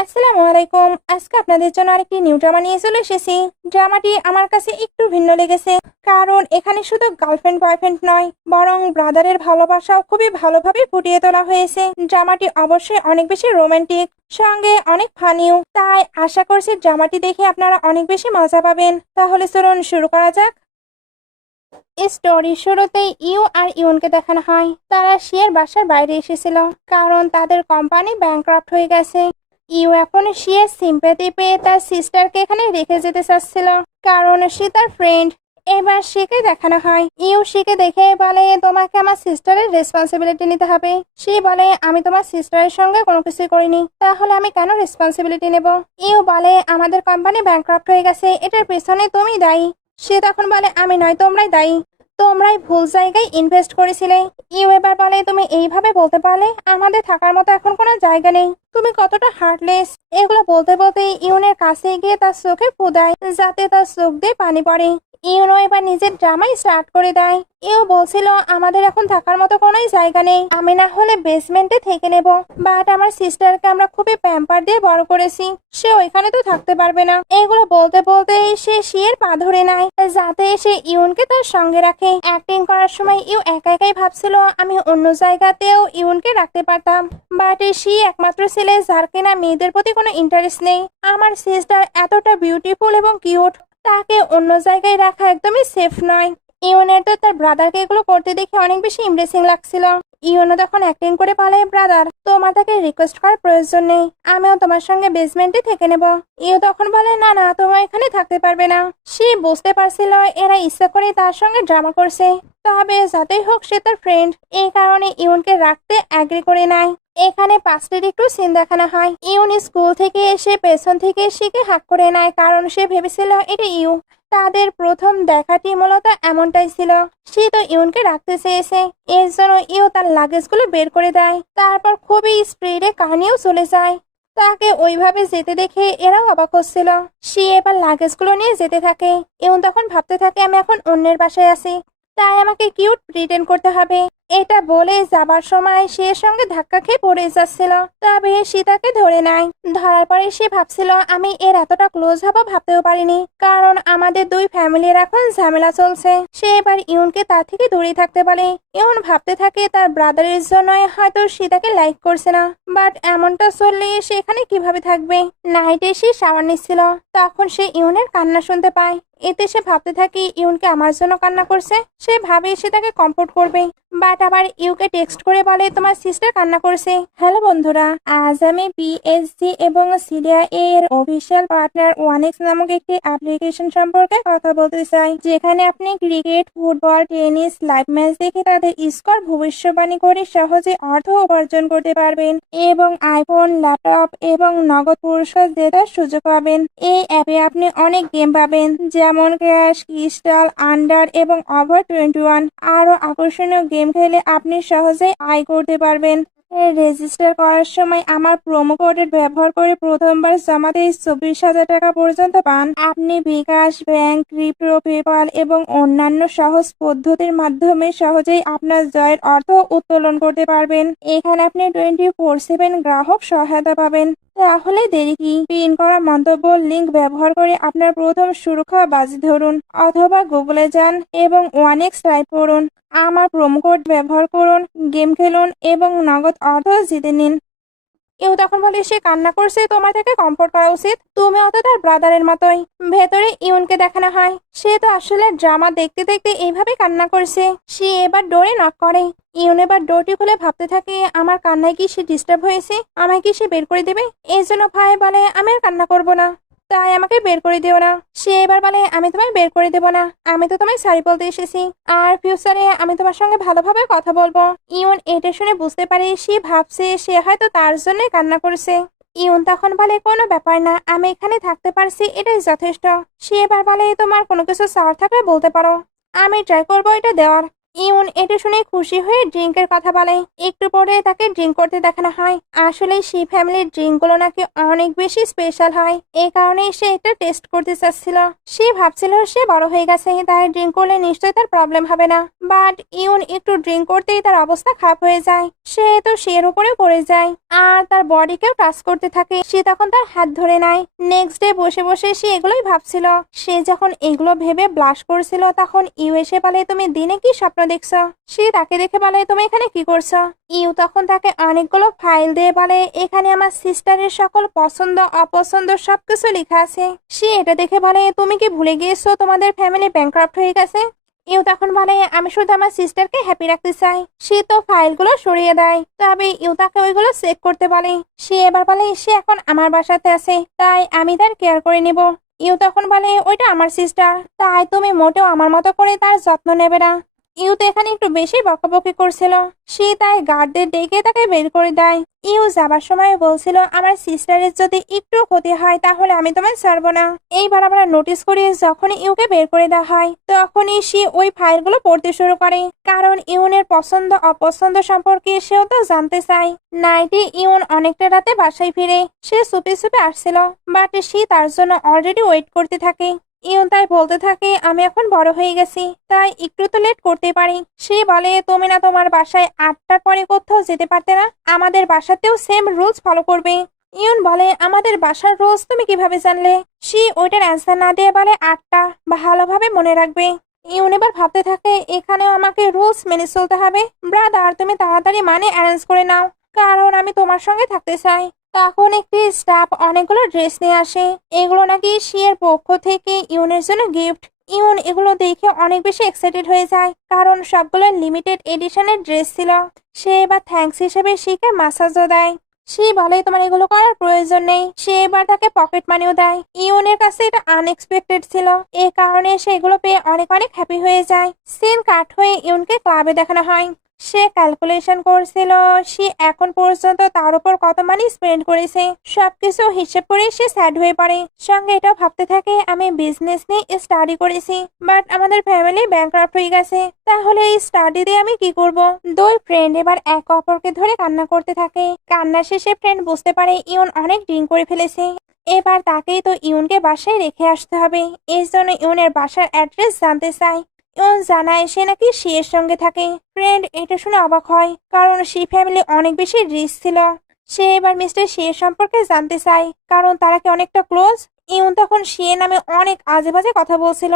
আসসালামু আলাইকুম। আজকে আপনাদের জন্য আরেকটি নিউ ড্রামা নিয়ে চলে এসেছি। ড্রামাটি আমার কাছে একটু ভিন্ন লেগেছে, কারণ এখানে শুধু গার্লফ্রেন্ড বয়ফ্রেন্ড নয়, বরং ব্রাদারের ভালোবাসাও খুবই ভালোভাবে ফুটিয়ে তোলা হয়েছে। ড্রামাটি অবশ্যই অনেক বেশি রোমান্টিক, সঙ্গে অনেক ফানিও। তাই আশা করছি ড্রামাটি দেখে আপনারা অনেক বেশি মজা পাবেন। তাহলে চলুন শুরু করা যাক। স্টোরি শুরুতেই ইউ আর ইউনকে দেখানো হয়। তারা শিয়ের বাসার বাইরে এসেছিল, কারণ তাদের কোম্পানি ব্যাংক্রাফট হয়ে গেছে। ইউ এখন শিয়ের সিম্প্যাথি পেয়ে তার সিস্টারকে এখানে রেখে যেতে চাচ্ছিল, কারণ সে তার ফ্রেন্ড। এবার শিকে দেখানো হয়। ইউ শিকে দেখে বলে, তোমাকে আমার সিস্টারের রেসপন্সিবিলিটি নিতে হবে। সে বলে, আমি তোমার সিস্টারের সঙ্গে কোনো কিছুই করিনি, তাহলে আমি কেন রেসপন্সিবিলিটি নেব? ইউ বলে, আমাদের কোম্পানি ব্যাংক্রাফট হয়ে গেছে, এটার পেছনে তুমি দায়ী। সে তখন বলে, আমি নয়, তোমরাই দায়ী, তোমরাই ভুল জায়গায় ইনভেস্ট করেছিলে। ইউ এবার বলে, তুমি এইভাবে বলতে পারলে? আমাদের থাকার মতো এখন কোনো জায়গা নেই, তুমি কতটা হার্টলেস। এগুলো বলতে বলতে ইউনের কাছে গিয়ে তার চোখে ফু দেয়, যাতে তার চোখ দিয়ে পানি পড়ে। ইউনো এবার নিজের ড্রামাই স্টার্ট করে দেয়। ইউ বলছিল, আমাদের এখন থাকার মতো কোনো জায়গা নেই, আমি না হলে বেসমেন্টে থেকে নেব, বাট আমার সিস্টারকে আমরা খুবই প্যাম্পার দিয়ে বড় করেছি, সে ওইখানে তো থাকতে পারবে না। এগুলো বলতে বলতে সে শিয়ের পা ধরে নেয়, যাতে সে ইউনকে তার সঙ্গে রাখে। অ্যাক্টিং করার সময় ইউ একা একাই ভাবছিল, আমি অন্য জায়গাতেও ইউনকে রাখতে পারতাম, বাট সে একমাত্র ছেলে যার কিনা মেয়েদের প্রতি কোনো ইন্টারেস্ট নেই। আমার সিস্টার এতটা বিউটিফুল এবং কিউট, তাকে অন্য জায়গায় রাখা একদমই সেফ নয়। ইউনের তো তার ব্রাদারকে এগুলো করতে দেখে অনেক বেশি ইমপ্রেসিং লাগছিল। ইউনো তখন অ্যাক্টিং করে বলে, ব্রাদার, তোমার তাকে রিকোয়েস্ট করার প্রয়োজন নেই, আমিও তোমার সঙ্গে বেসমেন্টে থেকে নেব। ইউ তখন বলে, না না, তোমার এখানে থাকতে পারবে না। সে বুঝতে পারছিল এরা ইচ্ছা করে তার সঙ্গে ড্রামা করছে, তবে যাতেই হোক সে তার ফ্রেন্ড, এই কারণে ইউনকে রাখতে অ্যাগ্রি করে নেয়। এখানে পাস্টের একটু সিন দেখানো হয়। ইউন স্কুল থেকে এসে পেছন থেকে শিখে হাঁক করে নেয়, কারণ সে ভেবেছিল এটা ইউ। তাদের প্রথম দেখাটি মূলত এমনটাই ছিল, সে তো ইউনকে রাখতে চেয়েছে। এর জন্য ইউ তার লাগেজগুলো বের করে দেয়, তারপর খুবই স্পিডে কাহিনীও চলে যায়। তাকে ওইভাবে যেতে দেখে এরাও অবাক হচ্ছিল। সে এবার লাগেজগুলো নিয়ে যেতে থাকে। ইউন তখন ভাবতে থাকে, আমি এখন অন্যের বাসায় আছি, তাই আমাকে কিউট প্রিটেন্ড করতে হবে। এটা বলে যাবার সময় সে সঙ্গে ধাক্কা খেয়ে পড়ে যাচ্ছিল, তবে সে তাকে ধরে নেয়। ধরার পরে সে ভাবছিল, আমি এর এতটা ক্লোজ হবো ভাবতেও পারিনি, কারণ আমাদের দুই ফ্যামিলির এখন ঝামেলা চলছে। সে এবার ইউনকে তার থেকে দূরে থাকতে বলে। ইউন ভাবতে থাকে তার ব্রাদারের জন্যই হয়তো সে তাকে লাইক করছে না, বাট এমনটা চললে সে এখানে কিভাবে থাকবে। নাইটে সে শাওয়ার নিচ্ছিল, তখন সে ইউনের কান্না শুনতে পায়। এতে সে ভাবতে থাকে ইউনকে আমার জন্য কান্না করছে, সে ভাবে সে তাকে কমফোর্ট করবে, বাট আবার ইউকে টেক্সট করে বলে, তোমার সিস্টার কান্না করছে। হ্যালো বন্ধুরা, আজ আমি পিএসজি এবং সিরিয়া এর অফিসিয়াল পার্টনার ওয়ানেক্স নামক একটি অ্যাপ্লিকেশন সম্পর্কে কথা বলতে চাই, যেখানে আপনি cricket, football, tennis live match দেখে তাদের স্কোর ভবিষ্যৎবাণী করে সহজে অর্থ উপার্জন করতে পারবেন এবং আইফোন, ল্যাপটপ এবং নগদ পুরস্কার জেতার সুযোগ পাবেন। এই অ্যাপে আপনি অনেক গেম পাবেন, যেমন ক্র্যাশ, ক্রিস্টাল, আন্ডার এবং ওভার 21। আরো আকর্ষণীয় গেম খেলে আপনি সহজেই আয় করতে পারবেন। রেজিস্টার করার সময় আমার প্রোমো কোডের ব্যবহার করে প্রথমবার জমাতে 24,000 টাকা পর্যন্ত পান। আপনি বিকাশ, ব্যাংক, ক্রিপ্টো, পেপাল এবং অন্যান্য সহজ পদ্ধতির মাধ্যমে সহজেই আপনার জয়ের অর্থ উত্তোলন করতে পারবেন। এখানে আপনি 24/7 গ্রাহক সহায়তা পাবেন। তাহলে দেরি কি? পিন করা মন্তব্য লিংক ব্যবহার করে আপনার প্রথম সুরক্ষা বাজি ধরুন, অথবা গুগলে যান এবং ওয়ানেক্স টাইপ করুন। আমার প্রোমো কোড ব্যবহার করুন, গেম খেলুন এবং নগদ অর্থ জিতে নিন। কেউ তখন বলে, সে কান্না করছে, তোমার তাকে কমফোর্ট করা উচিত, তুমিও তো তার ব্রাদারের মতোই। ভেতরে ইউনকে দেখানো হয়, সে তো আসলে ড্রামা দেখতে দেখতে এইভাবে কান্না করছে। সে এবার ডোরে নক করে। ইউন এবার ডোরটি খুলে ভাবতে থাকে, আমার কান্নায় কি সে ডিস্টার্ব হয়েছে, আমায় কি সে বের করে দেবে? এই জন্য ভাই বলে, আমি আর কান্না করবো না, তাই আমাকে বের করে দিও না। সে এবার বলে, আমি তোমায় বের করে দেবো না, আমি তো তোমায় সরি বলতে এসেছি, আর ফিউচারে আমি তোমার সঙ্গে ভালোভাবে কথা বলবো। ইউন এটা শুনে বুঝতে পারে সে ভাবছে সে হয়তো তার জন্য কান্না করছে। ইউন তখন বলে, কোনো ব্যাপার না, আমি এখানে থাকতে পারছি, এটাই যথেষ্ট। সে এবার বলে, তোমার কোনো কিছু চাওয়ার থাকলে বলতে পারো, আমি ট্রাই করবো এটা দেওয়ার। ইউন এটা শুনে খুশি হয়ে ড্রিঙ্কের কথা বলে। একটু পরে তাকে ড্রিঙ্ক করতে দেখানো হয়। আসলে সেই ফ্যামিলির ড্রিঙ্কগুলো নাকি অনেক বেশি স্পেশাল হয়, এই কারণেই সে এটা টেস্ট করতে চাচ্ছিল। সে ভাবছিল সে বড় হয়ে গেছে, তাই ড্রিঙ্ক করলে নিশ্চয়ই তার প্রবলেম হবে না। বাট ইউন একটু ড্রিঙ্ক করতেই তার অবস্থা খারাপ হয়ে যায়। সে তো সের উপরে পড়ে যায় আর তার বডিকেও টাচ করতে থাকে। সে তখন তার হাত ধরে নেয়। নেক্সট ডে বসে বসে সে এগুলোই ভাবছিল। সে যখন এগুলো ভেবে ব্লাশ করছিল তখন ইউ এসে বলে, তুমি দিনে কি স্বপ্ন দেখছো? সে তাকে দেখে বলে, তুমি এখানে কি করছো? ইউ তখন তাকে অনেকগুলো ফাইল দিয়ে বলে, এখানে আমার সিস্টারের সকল পছন্দ অপছন্দ সবকিছু লেখা আছে। সে এটা দেখে বলে, তুমি কি ভুলে গিয়েছো তোমাদের ফ্যামিলি ব্যাংক্রাফট হয়ে গেছে? ইউ তখন বলে, আমি শুধু আমার সিস্টারকে হ্যাপি রাখতে চাই। সে তো ফাইলগুলো সরিয়ে দেয়, তবে ইউ তাকে ওইগুলো চেক করতে বলে। সে এবার বলে, সে এখন আমার বাসাতে আছে, তাই আমি তার কেয়ার করে নেব। ইউ তখন বলে, ওইটা আমার সিস্টার, তাই তুমি মোটেও আমার মতো করে তার যত্ন নেবে না। ইউ তো এখানে একটু বেশি বকাবকি করছিল। সে তাই গার্ডদের ডেকে তাকে বের করে দেয়। ইউ যাবার সময় বলছিল, আমার সিস্টারের যদি একটু ক্ষতি হয় তাহলে আমি তোমায় ছাড়বো না। এইবার আমরা নোটিস করি যখন ইউকে বের করে দেওয়া হয় তখনই সে ওই ফাইলগুলো পড়তে শুরু করে, কারণ ইউনের পছন্দ অপছন্দ সম্পর্কে সেও তো জানতে চায়। নাইটে ইউন অনেকটা রাতে বাসায় ফিরে। সে চুপি চুপি আসছিল, বাট সে তার জন্য অলরেডি ওয়েট করতে থাকে। ইউন তাই বলতে থাকে, আমি এখন বড় হয়ে গেছি, তাই একটু তো লেট করতে পারি। সে বলে, তুমি না তোমার বাসায় 8টার পরে কোথাও যেতে পারতে না? আমাদের বাসাতেও সেম রুলস ফলো করবে। ইউন বলে, আমাদের বাসার রুলস তুমি কিভাবে জানলে? সে ওইটার অ্যান্সার না দিয়ে বলে, 8টা, ভালোভাবে মনে রাখবে। ইউন এবার ভাবতে থাকে, এখানেও আমাকে রুলস মেনে চলতে হবে। ব্রাদার, তুমি তাড়াতাড়ি মানে অ্যারেঞ্জ করে নাও, কারণ আমি তোমার সঙ্গে থাকতে চাই। তখন একটি স্টাফ অনেকগুলো ড্রেস নিয়ে আসে। এগুলো নাকি শিয়ের পক্ষ থেকে ইউনের জন্য গিফট। ইউন এগুলো দেখে অনেক বেশি এক্সাইটেড হয়ে যায়, কারণ সবগুলো লিমিটেড এডিশনের ড্রেস ছিল। সে এবার থ্যাঙ্কস হিসেবে শিকে মাসাজও দেয়। সে বলে, তোমার এগুলো করার প্রয়োজন নেই। সে এবার তাকে পকেট মানিও দেয়। ইউনের কাছে এটা আনএক্সপেক্টেড ছিল, এ কারণে সে এগুলো পেয়ে অনেক অনেক হ্যাপি হয়ে যায়। সিন কাট হয়ে ইউনকে ক্লাবে দেখানো হয়। সে ক্যালকুলেশন করছিল সে এখন পর্যন্ত তার উপর কত মানি স্পেন্ড করেছে। সবকিছু হিসেব করে সে স্যাড হয়ে পড়ে। সঙ্গে এটাও ভাবতে থাকে, আমি বিজনেস নিয়ে স্টাডি করেছি, বাট আমাদের ফ্যামিলি ব্যাংক্রাফট হয়ে গেছে, তাহলে এই স্টাডি দিয়ে আমি কি করব? দুই ফ্রেন্ড এবার এক অপরকে ধরে কান্না করতে থাকে। কান্না শেষে ফ্রেন্ড বুঝতে পারে ইউন অনেক ড্রিঙ্ক করে ফেলেছে। এবার তাকেই তো ইউনকে বাসায় রেখে আসতে হবে। এর জন্য ইউনের বাসার অ্যাড্রেস জানতে চায়। ইউন জানায় সে নাকি শিয়ের সঙ্গে থাকে। ফ্রেন্ড এটা শুনে অবাক হয়, কারণ শি ফ্যামিলি অনেক বেশি রিচ ছিল। সে এবার মিস্টার শিয়ের সম্পর্কে জানতে চায়, কারণ তারা কি অনেকটা ক্লোজ। ইউন তখন শিয়ে নামে অনেক আজে বাজে কথা বলছিল।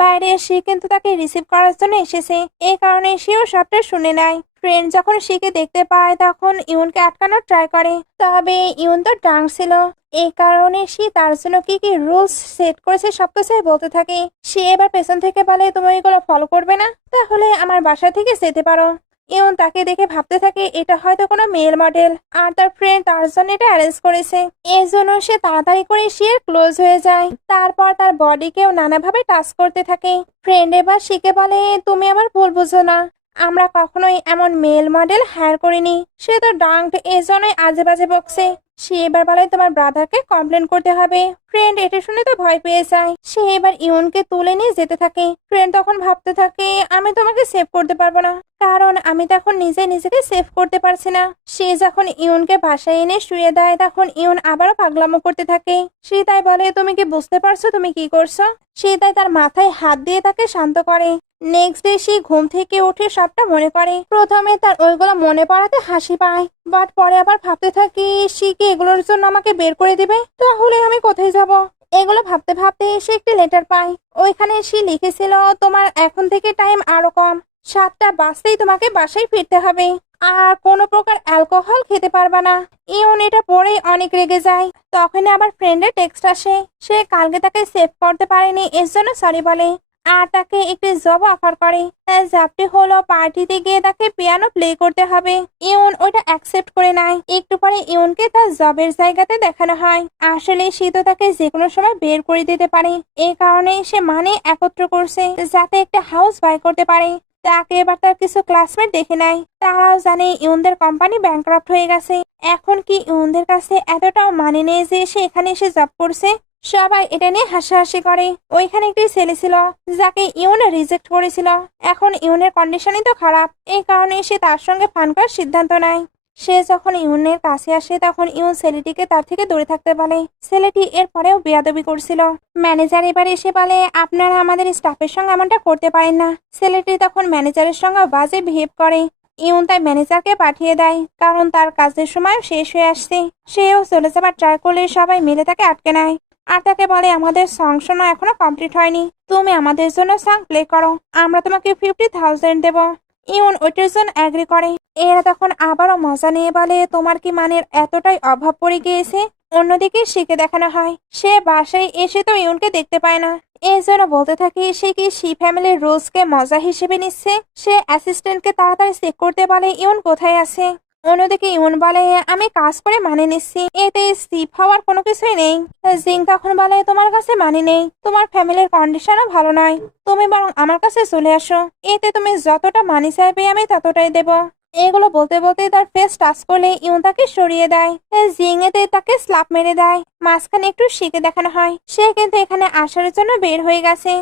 বাইরে সে কিন্তু তাকে রিসিভ করার জন্য এসেছে, এই কারণে সেও সবটা শুনে নেয়। ফ্রেন্ড যখন শিকে দেখতে পায় তখন ইউনকে আটকানোর ট্রাই করে, তবে ইউন তো ড্রাঙ্ক ছিল। এই কারণে সে তার জন্য কি কি রুলস সেট করেছে সবকিছুই বলতে থাকে। সে এবার পেছন থেকে বলে, তুমি এগুলো ফলো করবে না, তাহলে আমার বাসা থেকে যেতে পারো। ইউন তাকে দেখে ভাবতে থাকে এটা হয়তো কোনো মেল মডেল, আর তার ফ্রেন্ড তার জন্য এটা অ্যারেঞ্জ করেছে। এর জন্য সে তাড়াতাড়ি করে শিয়ের ক্লোজ হয়ে যায়। তারপর তার বডিকেও নানাভাবে টাচ করতে থাকে। ফ্রেন্ড এবার শিকে বলে, তুমি আমার ভুল বুঝো না, আমরা কখনোই এমন মেল মডেল হায়ার করিনি। সে তো ডাঙ্ক, এই জন্যই আজে বাজে বকছে। সে এবার বলে, তোমার ব্রাদারকে কমপ্লেন করতে হবে। ফ্রেন্ড এটা শুনে তো ভয় পেয়ে যায়। সে এবার ইউনকে তুলে নিয়ে যেতে থাকে। ফ্রেন্ড তখন ভাবতে থাকে, আমি তোমাকে সেভ করতে পারবো না, কারণ আমি তখন নিজে নিজেকে সেভ করতে পারছি না। সে যখন ইউনকে বাসায় এনে শুয়ে দেয় তখন ইউন আবারও পাগলামো করতে থাকে। সে তাই বলে, তুমি কি বুঝতে পারছো তুমি কি করছো? সে তাই তার মাথায় হাত দিয়ে তাকে শান্ত করে। নেক্সট ডে সে ঘুম থেকে উঠে সবটা মনে করে। প্রথমে তার ওইগুলো মনে পড়াতে হাসি পায়, বাট পরে আবার ভাবতে থাকি সে কি এগুলোর জন্য আমাকে বের করে দিবে, তাহলে আমি কোথায় যাব? এগুলো ভাবতে ভাবতে সে একটি লেটার পায়। ওইখানে সে লিখেছিল, তোমার এখন থেকে টাইম আরো কম, 7টা বাজতেই তোমাকে বাসায় ফিরতে হবে, আর কোনো প্রকার অ্যালকোহল খেতে পারবা না। ইউন এটা পড়েই অনেক রেগে যায়। তখন আবার ফ্রেন্ডের টেক্সট আসে, সে কালকে তাকে সেভ করতে পারেনি, এর জন্য সরি বলে, আর তাকে একটি জব অফার করে। জবটি হলো পার্টিতে গিয়ে তাকে পিয়ানো প্লে করতে হবে। ইউন ওটা অ্যাকসেপ্ট করে নেয়। একটু পরে ইউনকে তার জবের জায়গাতে দেখানো হয়। আসলে সে তো তাকে যে কোনো সময় বের করে দিতে পারে, এই কারণে সে মানে একত্র করছে যাতে একটা হাউস বাই করতে পারে। তাকে এবার তার কিছু ক্লাসমেট দেখে নেয়। তারাও জানে ইউনদের কোম্পানি ব্যাংক্রাফট হয়ে গেছে। এখন কি ইউনদের কাছে এতটাও মানে নেই যে সে এখানে এসে জব করছে? সবাই এটা নিয়ে হাসাহাসি করে। ওইখানে একটি ছেলে ছিল যাকে ইউন রিজেক্ট করেছিল। এখন ইউনের কন্ডিশনই তো খারাপ, এই কারণে সে তার সঙ্গে ফান করার সিদ্ধান্ত নেয়। সে যখন ইউনের কাছে আসে তখন ইউন ছেলেটিকে তার থেকে দূরে থাকতে বলে। ছেলেটি এরপরেও বেয়াদবি করছিল। ম্যানেজার এবার এসে বলে, আপনারা আমাদের স্টাফের সঙ্গে এমনটা করতে পারেন না। ছেলেটি তখন ম্যানেজারের সঙ্গে বাজে বিহেভ করে। ইউন তাই ম্যানেজারকে পাঠিয়ে দেয়, কারণ তার কাজের সময় শেষ হয়ে আসছে। সেও চলে যাবার ট্রাই করলে সবাই মিলে তাকে আটকে নেয় আর তাকে বলে, আমাদের সং শোনা এখনো কমপ্লিট হয়নি, তুমি আমাদের জন্য সং প্লে করো, আমরা তোমাকে 50,000 দেবো। ইউন ওইটার জন্য অ্যাগ্রি করে। এরা তখন আবারও মজা নিয়ে বলে, তোমার কি মানের এতটাই অভাব পড়ে গিয়েছে। অন্যদিকে শিখে দেখানো হয়, সে বাসায় এসে তো ইউনকে দেখতে পায় না। এই জন্য বলতে থাকে সে কি শি ফ্যামিলির রুলসকে মজা হিসেবে নিচ্ছে। সে অ্যাসিস্ট্যান্টকে তাড়াতাড়ি চেক করতে বলে ইউন কোথায় আছে। অন্যদিকে ইউন বলে, আমি কাজ করে মানে নিচ্ছি, এতে স্টিপ হওয়ার কোনো কিছুই নেই। জিং তখন বলে, তোমার কাছে মানি নেই, তোমার ফ্যামিলির কন্ডিশনও ভালো নয়, তুমি বরং আমার কাছে চলে আসো, এতে তুমি যতটা মানি চাইবে আমি ততটাই দেব। এগুলো বলতে বলতে তার ফেস টাচ করলে ইউন তাকে সরিয়ে দেয়। জিং এতে তাকে স্ল্যাপ মেরে দেয়। মাঝখানে একটু শিখে দেখানো হয়, সে কিন্তু এখানে আসার জন্য বের হয়ে গেছে।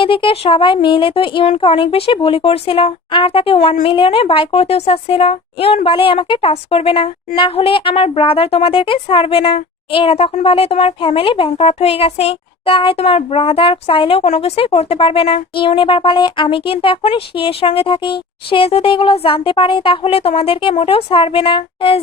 এদিকে সবাই মিলে তো ইউনকে অনেক বেশি বুলি করছিল আর তাকে 1 মিলিয়নে বাই করতেও চাচ্ছিল। ইউন বলে, আমাকে টাচ করবে না, না হলে আমার ব্রাদার তোমাদেরকে ছাড়বে না। এরা তখন বলে, তোমার ফ্যামিলি ব্যাংকরাপ্ট হয়ে গেছে, তাই তোমার ব্রাদার চাইলেও কোনো কিছুই করতে পারবে না। ইউন এবার বলে, আমি কিন্তু এখনই শিয়ের সঙ্গে থাকি, সে যদি এগুলো জানতে পারে তাহলে তোমাদেরকে মোটেও ছাড়বে না।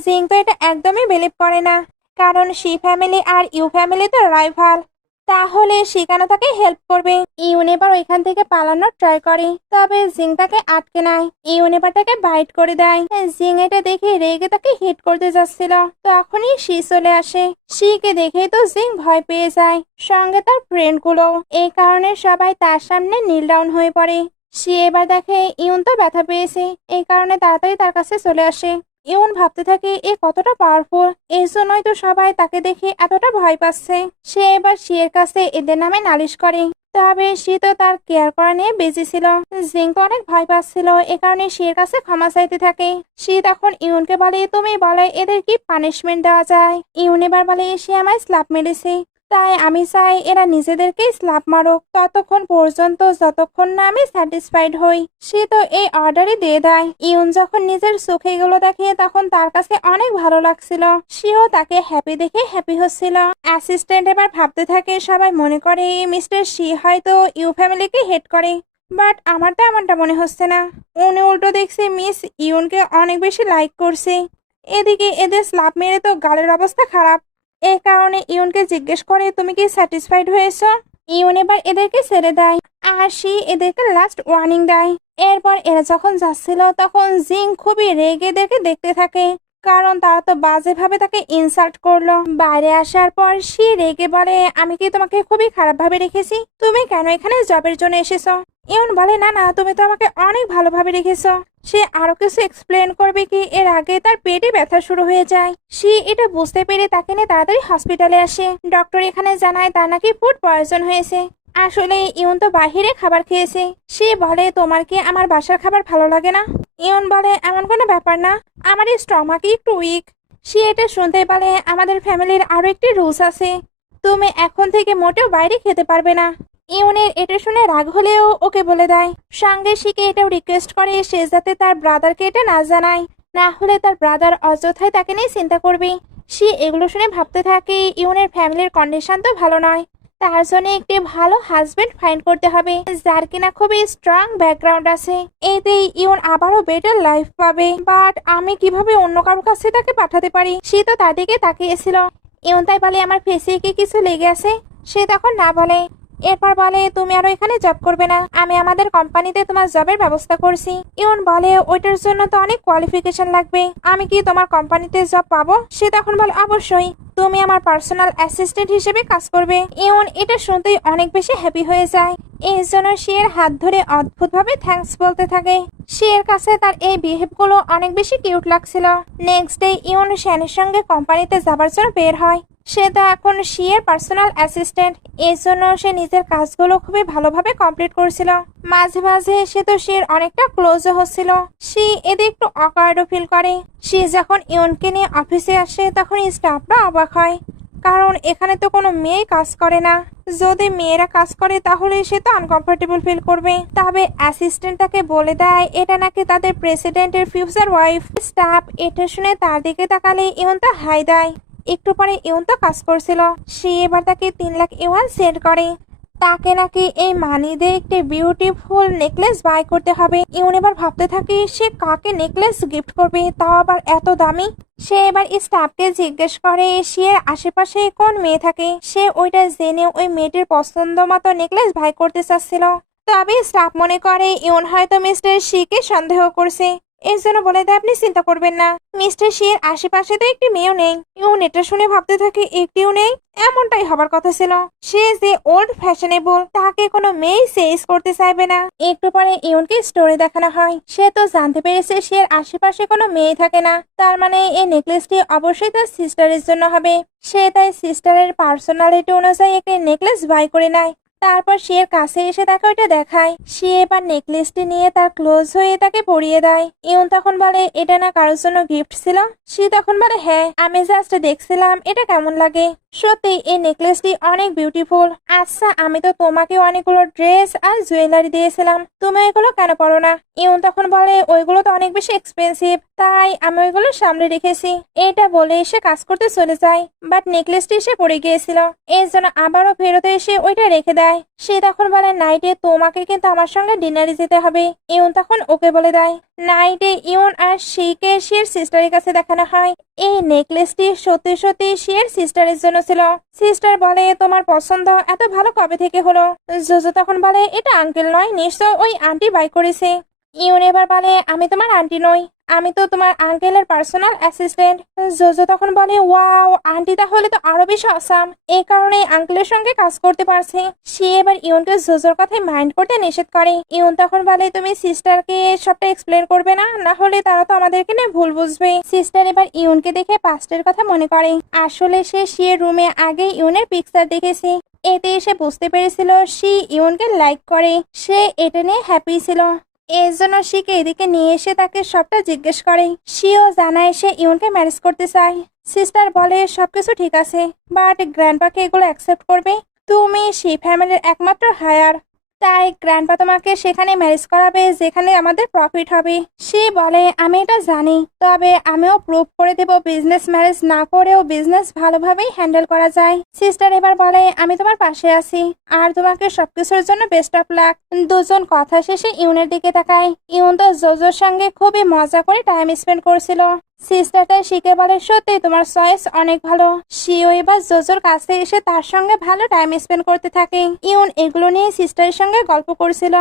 জিং তো এটা একদমই বিলিভ করে না, কারণ শি ফ্যামিলি আর ইউ ফ্যামিলি তো রাইভাল, তাহলে সে কেন তাকে হেল্প করবে। ইউন এবার ওইখান থেকে পালানোর ট্রাই করে, তবে জিং তাকে আটকে নেয়। ইউন এবার তাকে বাইট করে দেয়। জিং এটা দেখে রেগে তাকে হিট করতে যাচ্ছিল, তখনই শি চলে আসে। শিকে দেখে তো জিং ভয় পেয়ে যায়, সঙ্গে তার ফ্রেন্ড গুলো। এই কারণে সবাই তার সামনে নীল ডাউন হয়ে পড়ে। সে এবার দেখে ইউন তো ব্যথা পেয়েছে, এই কারণে তাড়াতাড়ি তার কাছে চলে আসে। ইউন ভাবতে থাকে এ কতটা পাওয়ারফুল, এই জন্যই তো সবাই তাকে দেখে এতটা ভয় পাচ্ছে। সে এবার শিয়ের কাছে এদের নামে নালিশ করে, তবে সে তো তার কেয়ার করা নিয়ে বেঁচে ছিল। জিং তো অনেক ভয় পাচ্ছিল, এ কারণে শিয়ের কাছে ক্ষমা চাইতে থাকে। সে তখন ইউনকে বলে, তুমি বলে এদের কি পানিশমেন্ট দেওয়া যায়। ইউন এবার বলে, সে আমায় স্ল্যাপ মেরেছে, তাই আমি চাই এরা নিজেদেরকেই স্ল্যাপ মারুক, ততক্ষণ পর্যন্ত যতক্ষণ না আমি স্যাটিসফাইড হই। সে তো এই অর্ডারই দিয়ে দেয়। ইউন যখন নিজের চোখে এগুলো দেখে তখন তার কাছে অনেক ভালো লাগছিল, সেও তাকে হ্যাপি দেখে হ্যাপি হচ্ছিল। অ্যাসিস্ট্যান্ট এবার ভাবতে থাকে, সবাই মনে করে মিস্টার শি হয়তো ইউ ফ্যামিলিকে হেড করে, বাট আমার তো এমনটা মনে হচ্ছে না। উনি উল্টো দেখছি মিস ইউনকে অনেক বেশি লাইক করছে। এদিকে এদের স্ল্যাপ মেরে তো গালের অবস্থা খারাপ। এই কারণে ইউনকে জিজ্ঞেস করে, তুমি কি স্যাটিসফাইড হয়েছ। ইউন এবার এদেরকে ছেড়ে দেয় আর সে এদেরকে লাস্ট ওয়ার্নিং দেয়। এরপর এরা যখন যাচ্ছিল তখন জিং খুবই রেগে এদেরকে দেখতে থাকে, কারণ তারা তো বাজেভাবে তাকে ইনসাল্ট করলো। বাইরে আসার পর সে রেগে বলে, আমি কি তোমাকে খুবই খারাপ ভাবে রেখেছি, তুমি কেন এখানে জবের জন্য এসেছো। ইউন বলে, না না, তুমি তো আমাকে অনেক ভালোভাবে রেখেছো। সে আরো কিছু এক্সপ্লেন করবে কি এর আগে তার পেটে ব্যথা শুরু হয়ে যায়। সে এটা বুঝতে পেরে তাকে নিয়ে তাড়াতাড়ি হসপিটালে আসে। ডক্টর এখানে জানায় তার নাকি ফুড পয়জন হয়েছে। আসলে ইউন তো বাহিরে খাবার খেয়েছে। সে বলে, তোমার কি আমার বাসার খাবার ভালো লাগে না। ইউন বলে, এমন কোনো ব্যাপার না, আমার এই স্টমাকই একটু উইক। সে এটা শুনতে বলে, আমাদের ফ্যামিলির আরো একটি রুলস আছে, তুমি এখন থেকে মোটেও বাইরে খেতে পারবে না। ইউনের এটা শুনে রাগ হলেও ওকে বলে দেয়। সঙ্গে শিকে এটাও রিকোয়েস্ট করে সে যাতে তার ব্রাদারকে এটা না জানায়, না হলে তার ব্রাদার অযথায় তাকে নিয়ে চিন্তা করবে। সে এগুলো শুনে ভাবতে থাকে ইউনের ফ্যামিলির কন্ডিশন তো ভালো নয়, তার জন্য একটি ভালো হাজবেন্ড ফাইন্ড করতে হবে যার কিনা খুবই স্ট্রং ব্যাকগ্রাউন্ড আছে, এতে ইউন আবারও বেটার লাইফ পাবে। বাট আমি কিভাবে অন্য কারোর কাছে তাকে পাঠাতে পারি। সে তো তার দিকে তাকিয়েছিল। ইউন তাই বলে, আমার ফেসে কি কিছু লেগে আছে। সে তখন না বলে। এরপর বলে, তুমি আরো এখানে জব করবে না, আমি আমাদের কোম্পানিতে তোমার জবের ব্যবস্থা করছি। ইউন বলে, ওইটার জন্য তো অনেক কোয়ালিফিকেশন লাগবে, আমি কি তোমার কোম্পানিতে জব পাবো। সে তখন বলে, অবশ্যই, তুমি আমার পার্সোনাল অ্যাসিস্ট্যান্ট হিসেবে কাজ করবে। ইউন এটা শুনতেই অনেক বেশি হ্যাপি হয়ে যায়। এই জন্য সে এর হাত ধরে অদ্ভুতভাবে থ্যাঙ্কস বলতে থাকে। সে এর কাছে তার এই বিহেভ গুলো অনেক বেশি কিউট লাগছিল। নেক্সট ডে ইউন শ্যানের সঙ্গে কোম্পানিতে যাবার জন্য বের হয়। সে তো এখন শিয়ের পার্সোনাল অ্যাসিস্ট্যান্ট, এই জন্য সে নিজের কাজগুলো খুবই ভালোভাবে কমপ্লিট করছিল। মাঝে মাঝে সে তো শির অনেকটা ক্লোজও হচ্ছিল। সে এতে একটু অকার্ডও ফিল করে। সে যখন ইউনকে নিয়ে অফিসে আসে তখন স্টাফরা অবাক হয়, কারণ এখানে তো কোনো মেয়ে কাজ করে না। যদি মেয়েরা কাজ করে তাহলে সে তো আনকমফোর্টেবল ফিল করবে। তবে অ্যাসিস্ট্যান্ট তাকে বলে দেয় এটা নাকি তাদের প্রেসিডেন্টের ফিউচার ওয়াইফ। স্টাফ এটা শুনে তার দিকে তাকালে ইউন তো হাই দেয়। একটু পরে ইউন তো কাজ করছিল, সে এবার তাকে 3 লাখ ইউয়ান সেন্ড করে। তাকে নাকি এই মানি দিয়ে একটি বিউটিফুল নেকলেস বাই করতে হবে। ইউন এবার ভাবতে থাকে সে কাকে নেকলেস গিফট করবে, তাও আবার এত দামি। সে এবার স্টাফকে জিজ্ঞেস করে সে আশেপাশে কোন মেয়ে থাকে। সে ওইটা জেনে ওই মেয়েটির পছন্দ মতো নেকলেস বাই করতে চাচ্ছিল। তবে স্টাফ মনে করে ইউন হয়তো মিস্টার শিকে সন্দেহ করছে। এর জন্য বলে দেয় আপনি চিন্তা করবেন না, মিস্টার শির আশেপাশে তো একটি মেয়েও নেই। ইউন এটা শুনে ভাবতে থাকে একটিও নেই, এমনটাই হবার কথা ছিল। সে যে ওল্ড ফ্যাশনেবল, তাকে কোনো মেয়ে সেজ করতে চাইবে না। একটু পরে ইউনকে স্টোরি দেখানো হয়। সে তো জানতে পেরেছে সে আশেপাশে কোনো মেয়ে থাকে না, তার মানে এই নেকলেসটি অবশ্যই তার সিস্টারের জন্য হবে। সে তাই সিস্টারের পার্সোনালিটি অনুযায়ী একটি নেকলেস বাই করে নেয়। তারপর সে কাছে এসে তাকে ওইটা দেখায়। সে এবার নেকলেসটি নিয়ে তার ক্লোজ হয়ে তাকে পরিয়ে দেয়। ইউন তখন বলে এটা না কারোর জন্য গিফট ছিল। সে তখন বলে হ্যাঁ, আমি জাস্ট দেখছিলাম এটা কেমন লাগে। সত্যি এই নেকলেসটি অনেক বিউটিফুল। আচ্ছা, আমি তো তোমাকে অনেকগুলো ড্রেস আর জুয়েলারি দিয়েছিলাম, তুমি এগুলো কেন পরো না? ইউন তখন বলে ওইগুলো তো অনেক বেশি এক্সপেন্সিভ, তাই আমি ওইগুলো সামনে রেখেছি। এটা বলে সে কাজ করতে চলে যায়, বাট নেকলেসটি সে পড়ে গিয়েছিল। এর জন্য আবারও ফেরতে এসে ওইটা রেখে দেয়। সে তখন বলে নাইটে তোমাকে কিন্তু আমার সঙ্গে ডিনারে যেতে হবে। ইউন তখন ওকে বলে দেয়। নাইটে ইউন আর শিকে শির সিস্টারের কাছে দেখানো হয়। এই নেকলেসটি সত্যি সত্যি শির সিস্টারের জন্য ছিল। সিস্টার বলে তোমার পছন্দ এত ভালো কবে থেকে হলো? জোজো তখন বলে এটা আঙ্কেল নয়, নিশ্চয় ওই আন্টি বাই করেছে। ইউন এবার বলে আমি তোমার আন্টি নই, আমি তো তোমার আঙ্কেলের পার্সোনাল অ্যাসিস্ট্যান্ট। জোজো তখন বলে ওয়াও, আন্টি তাহলে তো আরো বেশি অসাম, এই কারণে আঙ্কেলের সঙ্গে কাজ করতে পারছে। সে এবার ইউনকে জোজোর কথায় মাইন্ড করতে নিষেধ করে। ইউন তখন বলে তুমি সিস্টারকে সবটা এক্সপ্লেন করবে না, না হলে তারা তো আমাদেরকে নিয়ে ভুল বুঝবে। সিস্টার এবার ইউনকে দেখে পাস্টের কথা মনে করে। আসলে সে রুমে আগে ইউনের পিকচার দেখেছে, এতে সে বুঝতে পেরেছিল সে ইউনকে লাইক করে। সে এটা নিয়ে হ্যাপি ছিল। এর জন্য শিকে এদিকে নিয়ে এসে তাকে সবটা জিজ্ঞেস করে। শিও জানায় সে ইউনকে ম্যারেজ করতে চায়। সিস্টার বলে সবকিছু ঠিক আছে, বাট গ্র্যান্ডপাকে এগুলো অ্যাকসেপ্ট করবে? তুমি সেই ফ্যামিলির একমাত্র হায়ার, তাই গ্র্যান্ডপা তোমাকে সেখানে ম্যারেজ করাবে যেখানে আমাদের প্রফিট হবে। সে বলে আমি এটা জানি, তবে আমিও প্রুভ করে দেব বিজনেস ম্যারেজ না করেও বিজনেস ভালোভাবেই হ্যান্ডেল করা যায়। সিস্টার এবার বলে আমি তোমার পাশে আছি, আর তোমাকে সবকিছুর জন্য বেস্ট অফ লাক। দুজন কথা শেষে ইউনের দিকে তাকায়। ইউন তো জোজোর সঙ্গে খুবই মজা করে টাইম স্পেন্ড করছিল। সিস্টার তাই শিখে বলে সত্যি তোমার চয়েস অনেক ভালো। শিও এবার জোজোর কাছে এসে তার সঙ্গে ভালো টাইম স্পেন্ড করতে থাকে। ইউন এগুলো নিয়ে সিস্টারের সঙ্গে গল্প করছিল।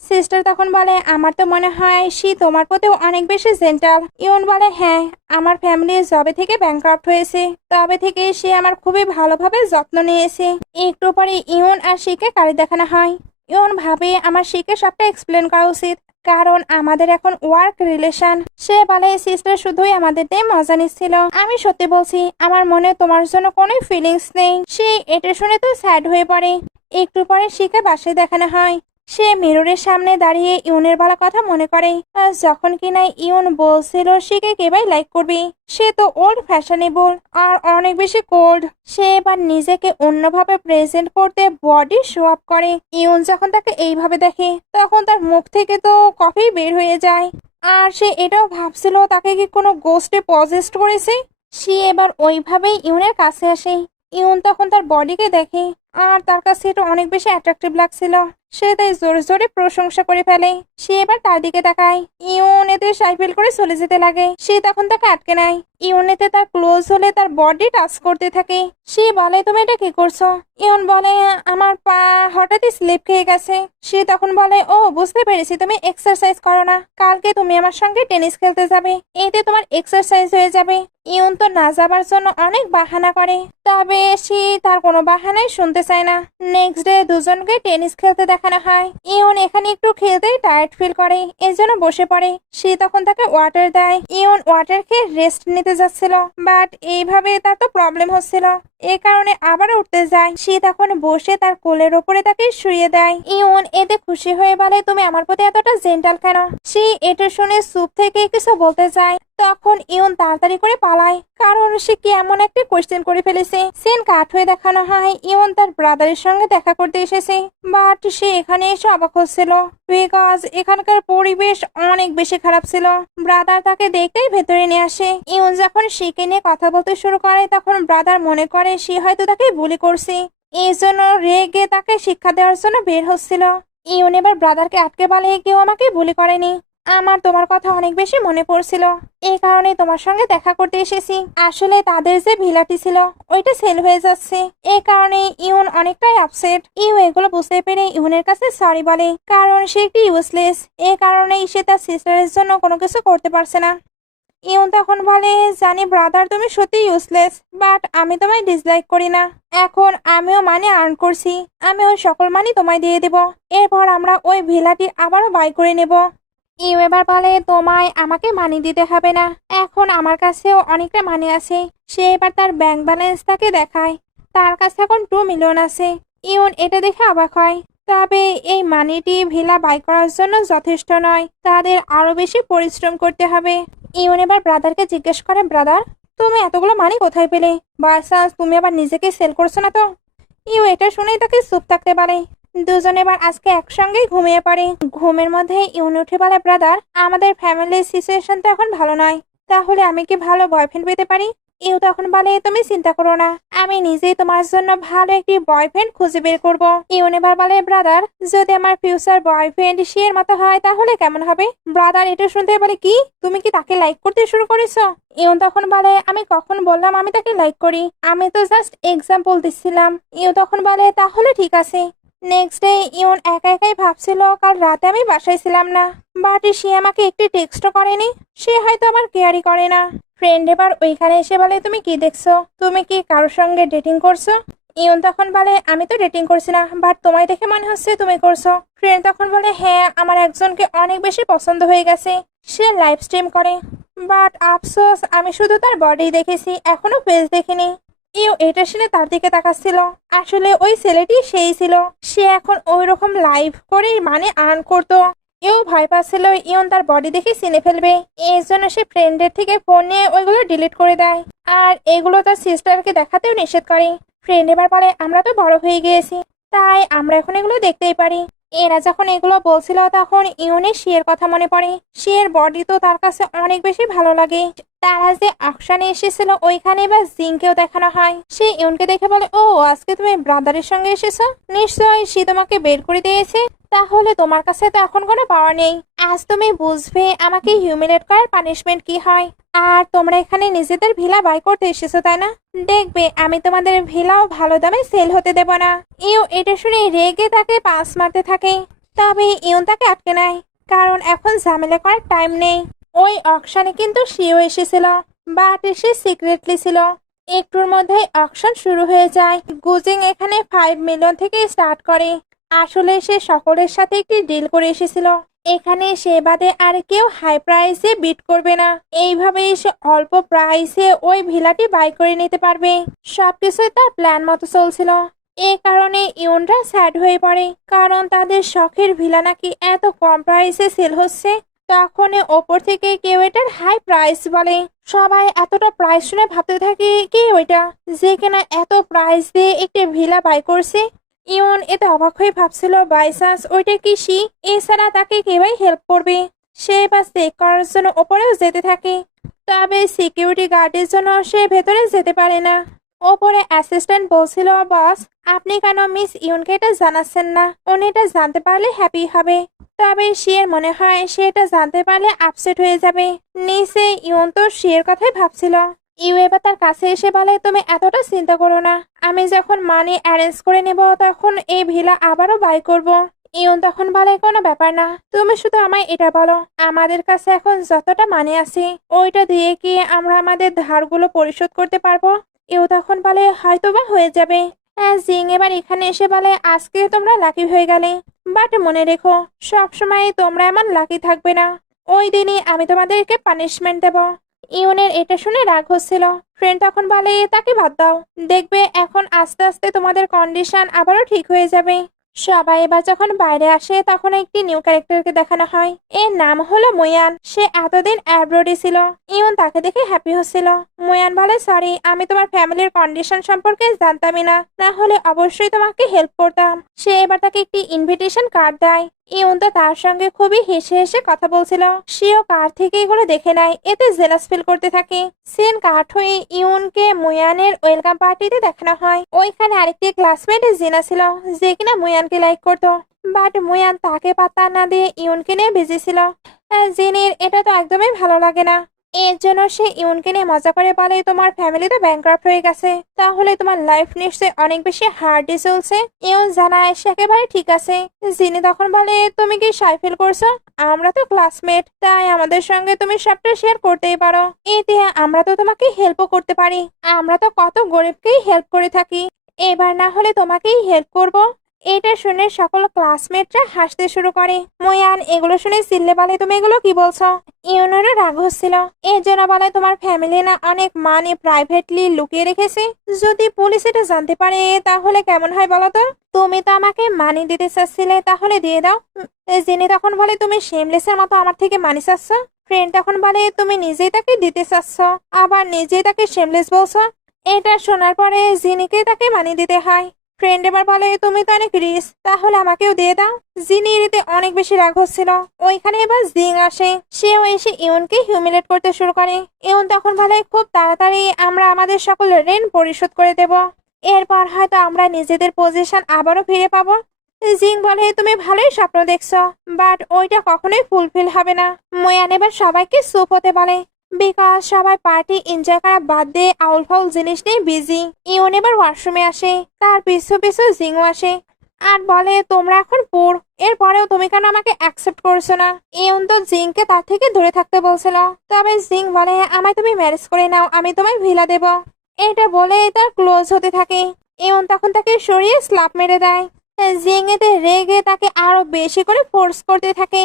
সিস্টার তখন বলে আমার তো মনে হয় সে তোমার প্রতিও অনেক বেশি জেন্টাল। ইউন বলে হ্যাঁ, আমার ফ্যামিলি যবে থেকে ব্যাংক্রাফট হয়েছে তবে থেকে সে আমার খুবই ভালোভাবে যত্ন নিয়েছে। একটু পরে ইউন আর শিকে গাড়ি দেখানো হয়। ইউন ভাবে আমার শিকে সবটা এক্সপ্লেন করা উচিত, কারণ আমাদের এখন ওয়ার্ক রিলেশন। সে বলে সিস্টার শুধুই আমাদের দিয়ে মজা নিচ্ছিল, আমি সত্যি বলছি আমার মনে তোমার জন্য কোনো ফিলিংস নেই। সে এটা শুনে তো স্যাড হয়ে পড়ে। একটু পরে শিকে বাসায় দেখানো হয়। সে মিররের সামনে দাঁড়িয়ে ইউনের বলা কথা মনে করে। আর যখন কিনা ইউন বলছিল শিকে কেবাই লাইক করবি, সে তো ওল্ড ফ্যাশনেবল আর অনেক বেশি কোল্ড। সে এবার নিজেকে অন্যভাবে প্রেজেন্ট করতে বডি শো আপ করে। ইউন যখন তাকে এইভাবে দেখে তখন তার মুখ থেকে তো কফি বের হয়ে যায়। আর সে এটাও ভাবছিল তাকে কি কোনো গোস্টে পজেস্ট করেছে। সে এবার ওইভাবেই ইউনের কাছে আসে। ইউন তখন তার বডিকে দেখে আর তার কাছে এটা অনেক বেশি অ্যাট্রাকটিভ লাগছিল। সে তাই জোরে জোরে প্রশংসা করে ফেলে। সে এবার তার দিকে তাকায়। ইউন এতে সাই ফিল করে চলে যেতে লাগে। সে তখন তাকে আটকে নেয়। ইউন এতে তার ক্লোজ হলে তার বডি টাচ করতে থাকে। সে বলে তুমি এটা কি করছো? ইউন বলে আমার পা হঠাৎই স্লিপ খেয়ে গেছে। সে তখন বলে ও বুঝতে পেরেছি, তুমি এক্সারসাইজ করো না, কালকে তুমি আমার সঙ্গে টেনিস খেলতে যাবে, এতে তোমার এক্সারসাইজ হয়ে যাবে। ইউন তো না যাবার জন্য অনেক বাহানা করে, তবে সে তার কোনো বাহানাই শুনতে চায় না। নেক্সট ডে দুজনকে টেনিস খেলতে দেখানো হয়। ইউন এখানে একটু খেলতেই টায়ার্ড ফিল করে, এর জন্য বসে পড়ে। সে তখন তাকে ওয়াটার দেয়। ইউন ওয়াটার খেয়ে রেস্ট নিতে যাচ্ছিল, বাট এইভাবে তার তো প্রবলেম হচ্ছিল, এ কারণে আবার উঠতে যায়। সে তখন বসে তার কোলের ওপরে তাকে শুয়ে দেয়। ইউন এতে খুশি হয়ে বলে তুমি আমার প্রতি এতটা জেন্টাল কেন? সে এটা শুনে সুপ থেকে কিছু বলতে যায়, তখন ইউন তাড়াতাড়ি করে পালায়, কারণ সে কি এমন একটা কোয়েশ্চেন করে ফেলেছে। সিন কাট হয়ে দেখানো হয় ইউন তার ব্রাদারের সঙ্গে দেখা করতে এসেছে, বাট সে এখানে এসে অবাক হচ্ছিল, বিকজ এখানকার পরিবেশ অনেক বেশি খারাপ ছিল। ব্রাদার তাকে দেখতেই ভেতরে নিয়ে আসে। ইউন যখন শিকে নিয়ে কথা বলতে শুরু করে তখন ব্রাদার মনে করে সে হয়তো তাকে বুলি করছে, এই জন্য রেগে তাকে শিক্ষা দেওয়ার জন্য বের হচ্ছিল। ইউন এবার ব্রাদারকে আটকে বলে, কেউ আমাকে বুলি করেনি, আমার তোমার কথা অনেক বেশি মনে পড়ছিল, এই কারণে তোমার সঙ্গে দেখা করতে এসেছি। আসলে তাদের যে ভিলাটি ছিল ওইটা সেল হয়ে যাচ্ছে, এই কারণে ইউন অনেকটাই আপসেট। ইউ এগুলো বুঝতে পেরে ইউনের কাছে সরি বলে, কারণ সে একটি ইউজলেস, এই কারণেই সে তার সিস্টারের জন্য কোনো কিছু করতে পারছে না। ইউন তখন বলে, জানি ব্রাদার তুমি সত্যি ইউজলেস, বাট আমি তোমায় ডিসলাইক করি না। এখন আমিও মানি আর্ন করছি, আমি ওই সকল মানি তোমায় দিয়ে দেব, এরপর আমরা ওই ভিলাটি আবারও বাই করে নেব। ইউ এবার বলে, তোমায় আমাকে মানি দিতে হবে না, এখন আমার কাছেও অনেকটা মানি আছে। সে এবার তার ব্যাংক ব্যালেন্স তাকে দেখায়, তার কাছে এখন 2 মিলিয়ন আছে। ইউন এটা দেখে অবাক হয়, তবে এই মানিটি ভিলা বাই করার জন্য যথেষ্ট নয়, তাদের আরো বেশি পরিশ্রম করতে হবে। ইউন এবার ব্রাদারকে জিজ্ঞেস করে, ব্রাদার তুমি এতগুলো মানি কোথায় পেলে? বাসাস তুমি আবার নিজেকে সেল করছো না তো? ইউ এটা শুনেই তাকে চুপ থাকতে পারে। দুজন এবার আজকে একসঙ্গেই ঘুমিয়ে পড়ে। ঘুমের মধ্যে ইউন উঠে বলে, ব্রাদার আমাদের ফ্যামিলির সিচুয়েশন তো এখন ভালো নয়, তাহলে আমি কি ভালো বয়ফ্রেন্ড পেতে পারি? ইউ তখন বলে, তুমি চিন্তা করো না, আমি নিজেই তোমার জন্য ভালো একটি বয়ফ্রেন্ড খুঁজে বের করব। ইউন এবার বলে, ব্রাদার যদি আমার ফিউচার বয়ফ্রেন্ড শিয়ের মতো হয় তাহলে কেমন হবে? ব্রাদার এটা শুনতে বলে, কি তুমি কি তাকে লাইক করতে শুরু করেছো? ইউন তখন বলে, আমি কখন বললাম আমি তাকে লাইক করি, আমি তো জাস্ট এক্সাম্পল দিচ্ছিলাম। ইউ তখন বলে, তাহলে ঠিক আছে। নেক্সট ডে ইউন একা একাই ভাবছিল, কাল রাতে আমি বাসায় ছিলাম না, বাট সে আমাকে একটি টেক্সটও করেনি, সে হয়তো আমার কেয়ারই করে না। ফ্রেন্ড এবার ওইখানে এসে বলে, তুমি কি দেখছো? তুমি কি কারোর সঙ্গে ডেটিং করছো? ইউন তখন বলে, আমি তো ডেটিং করছি না, বাট তোমায় দেখে মনে হচ্ছে তুমি করছো। ফ্রেন্ড তখন বলে, হ্যাঁ আমার একজনকে অনেক বেশি পছন্দ হয়ে গেছে, সে লাইভ স্ট্রিম করে, বাট আফসোস আমি শুধু তার বডি দেখেছি, এখনো ফেস দেখিনি। ইউ এটা শুনে তার দিকে তাকাচ্ছিল, আসলে ওই ছেলেটি সেই ছিল, সে এখন ওই রকম লাইভ করে মানে আর্ন করতো। ইউ ভয় পাচ্ছিল ইউন তার বডি দেখে চিনে ফেলবে, এই জন্য সে ফ্রেন্ডের থেকে ফোন নিয়ে ওইগুলো ডিলিট করে দেয়, আর এগুলো তার সিস্টারকে দেখাতেও নিষেধ করে। ফ্রেন্ড এবার বলে, আমরা তো বড় হয়ে গিয়েছি, তাই আমরা এখন এগুলো দেখতেই পারি। এরা যখন এগুলো বলছিল তখন ইউনের শিয়ের কথা মনে পড়ে, শিয়ের বডি তো তার কাছে অনেক বেশি ভালো লাগে। তারা যে অকশনে এসেছিল ওইখানে বা জিংকেও দেখানো হয়। সে ইউনকে দেখে বলে, ও আজকে তুমি ব্রাদারের সঙ্গে এসেছো, নিশ্চয়ই সে তোমাকে বের করে দিয়েছে, তাহলে তোমার কাছে তো এখন কোনো পাওয়ার নেই, আজ তুমি বুঝবে আমাকে হিউমিলেট করার পানিশমেন্ট কি হয়। আর তোমরা এখানে নিজেদের ভিলা বাই করতে এসেছো তাই না? দেখবে আমি তোমাদের ভিলাও ভালো দামে সেল হতে দেব না। ইউ এটা শুনে রেগে তাকে পাস মারতে থাকে, তবে ইউন তাকে আটকে নেয়, কারণ এখন ঝামেলা করার টাইম নেই। ওই অকশনে কিন্তু সেও এসেছিল, বাট সে সিক্রেটলি ছিল। একটুর মধ্যেই অকশন শুরু হয়ে যায়। গুজিং এখানে 5 মিলিয়ন থেকে স্টার্ট করে, আসলে সে সকলের সাথে একটি ডিল করে এসেছিল, এখানে সে বাদে আর কেউ হাই প্রাইসে বিট করবে না, এইভাবেই সে অল্প প্রাইসে ওই ভিলাটি বাই করে নিতে পারবে। সবকিছু তার প্ল্যান মতো চলছিল, এই কারণে ইউনরা স্যাড হয়ে পড়ে, কারণ তাদের শখের ভিলা নাকি এত কম প্রাইসে সেল হচ্ছে। তখন ওপর থেকে কেউ এটার হাই প্রাইস বলে, সবাই এতটা প্রাইস শুনে ভাবতে থাকে কে ওইটা যে কিনা এত প্রাইস দিয়ে একটি ভিলা বাই করছে। ইউন এতে অবাক হয়ে ভাবছিল, বাই চান্স ওইটা কি সি, এছাড়া তাকে কেউই হেল্প করবে। সে বা চেক করার জন্য ওপরেও যেতে থাকে, তবে সিকিউরিটি গার্ডের জন্য সে ভেতরে যেতে পারে না। ওপরে অ্যাসিস্ট্যান্ট বলছিল, বস আপনি কেন মিস ইউনকে এটা জানাচ্ছেন না, উনি এটা জানতে পারলে হ্যাপি হবে, তবে শিয়ের মনে হয় সে এটা জানতে পারলে আপসেট হয়ে যাবে। নিচে ইউন তো শিয়ের কথাই ভাবছিল। ইউ এবার তার কাছে এসে বলে, তুমি এতটা চিন্তা করো না, আমি যখন মানি অ্যারেঞ্জ করে নেব তখন এই ভিলা আবারও বাই করব। ইউন তখন বলে, কোনো ব্যাপার না, তুমি শুধু আমায় এটা বলো, আমাদের কাছে এখন যতটা মানি আছে ওইটা দিয়ে কি আমরা আমাদের ধারগুলো পরিশোধ করতে পারবো? ইউ তখন বলে, হয়তোবা হয়ে যাবে। জিং এবার এখানে এসে বলে, আজকে তোমরা লাকি হয়ে গেলে, বাট মনে রেখো সবসময় তোমরা এমন লাকি থাকবে না, ওই দিনই আমি তোমাদেরকে পানিশমেন্ট দেব। ইউনের এটা শুনে রাগ হচ্ছিল। ফ্রেন্ড তখন বলে, তাকে বাদ দাও, দেখবে এখন আস্তে আস্তে তোমাদের কন্ডিশন আবারও ঠিক হয়ে যাবে। সবাই এবার যখন বাইরে আসে তখন একটি নিউ ক্যারেক্টারকে দেখানো হয়। এর নাম হলো মুয়ান। সে এতদিন অ্যাব্রোডে ছিল। ইউন তাকে দেখে হ্যাপি হচ্ছিল। মুয়ান বলে, সরি, আমি তোমার ফ্যামিলির কন্ডিশন সম্পর্কে জানতামই না, না হলে অবশ্যই তোমাকে হেল্প করতাম। সে এবার তাকে একটি ইনভিটেশন কার্ড দেয়। ইউন তো তার সঙ্গে খুবই হেসে হেসে কথা বলছিল। সেও কার্ড থেকে এগুলো দেখে নেয়, এতে জেলাস ফিল করতে থাকে। সিন কার্ড হয়ে ইউনকে মুয়ানের ওয়েলকাম পার্টিতে দেখানো হয়। ওইখানে আরেকটি ক্লাসমেট জিনা ছিল, যে কিনা মুয়ানকে লাইক করতো। বাট মুয়ান তাকে পাত্তা না দিয়ে ইউনকে নিয়ে বিজি ছিল। জিনির এটা তো একদমই ভালো লাগে না। এর জন্য সে ইউনকে নিয়ে মজা করে বলে, তোমার ফ্যামিলি তো ব্যাংক্রাফ্ট হয়ে গেছে, তাহলে তোমার লাইফ নিশ্চয়ই অনেক বেশি হার্ডে চলছে। ইউন জানায় সে একেবারে ঠিক আছে। জিনি তখন বলে, তুমি কি শাই ফিল করছো? আমরা তো ক্লাসমেট, তাই আমাদের সঙ্গে তুমি সবটা শেয়ার করতেই পারো। এতে আমরা তো তোমাকে হেল্পও করতে পারি। আমরা তো কত গরিবকেই হেল্প করে থাকি, এবার না হলে তোমাকেই হেল্প করব। এটা শুনে সকল ক্লাসমেটরা হাসতে শুরু করে। মুয়ান এগুলো শুনে চিল্লে বলে, তুমি এগুলো কি বলছো? ইউনেরও রাগ হচ্ছিল। এর জন্য বলে, তোমার ফ্যামিলি না অনেক মানি প্রাইভেটলি লুকিয়ে রেখেছে, যদি পুলিশ এটা জানতে পারে তাহলে কেমন হয় বলো তো? তুমি তো আমাকে মানি দিতে চাচ্ছিলে, তাহলে দিয়ে দাও। জিনি তখন বলে, তুমি শেমলেসের মতো আমার থেকে মানি চাচ্ছ? ফ্রেন্ড তখন বলে, তুমি নিজেই তাকে দিতে চাচ্ছ, আবার নিজেই তাকে শেমলেস বলছো। এটা শোনার পরে জিনিকে তাকে মানি দিতে হয়। ফ্রেন্ড এবার বলে, তুমি তো অনেক রিচ, তাহলে আমাকেও দিয়ে দাও। জিনি এতে অনেক বেশি রাগ হচ্ছিল। ওইখানে এবার জিং আসে। সেও এসে ইউনকে হিউমিলেট করতে শুরু করে। ইউন তখন বলে, খুব তাড়াতাড়ি আমরা আমাদের সকল ঋণ পরিশোধ করে দেব, এরপর হয়তো আমরা নিজেদের পজিশন আবারও ফিরে পাবো। জিং বলে, তুমি ভালোই স্বপ্ন দেখছো, বাট ওইটা কখনোই ফুলফিল হবে না। মুয়ান এবার সবাইকে চুপ হতে বলে, বিকজ সবাই পার্টি এনজয় করা বাদ দিয়ে আউল ফাউল জিনিস নিয়ে বিজি। ইউন এবার ওয়াশরুমে আসে, তার পিছু পিছু জিংও আসে আর বলে, তোমরা এখন পুর, এরপরেও তুমি কেন আমাকে অ্যাকসেপ্ট করছো না? ইউন তো জিংকে তার থেকে দূরে থাকতে বলছিল, তবে জিং বলে, আমায় তুমি ম্যারেজ করে নাও, আমি তোমায় ভিলা দেব। এটা বলে তার ক্লোজ হতে থাকে। ইউন তখন তাকে সরিয়ে স্ল্যাপ মেরে দেয়। জিং এতে রেগে তাকে আরো বেশি করে ফোর্স করতে থাকে।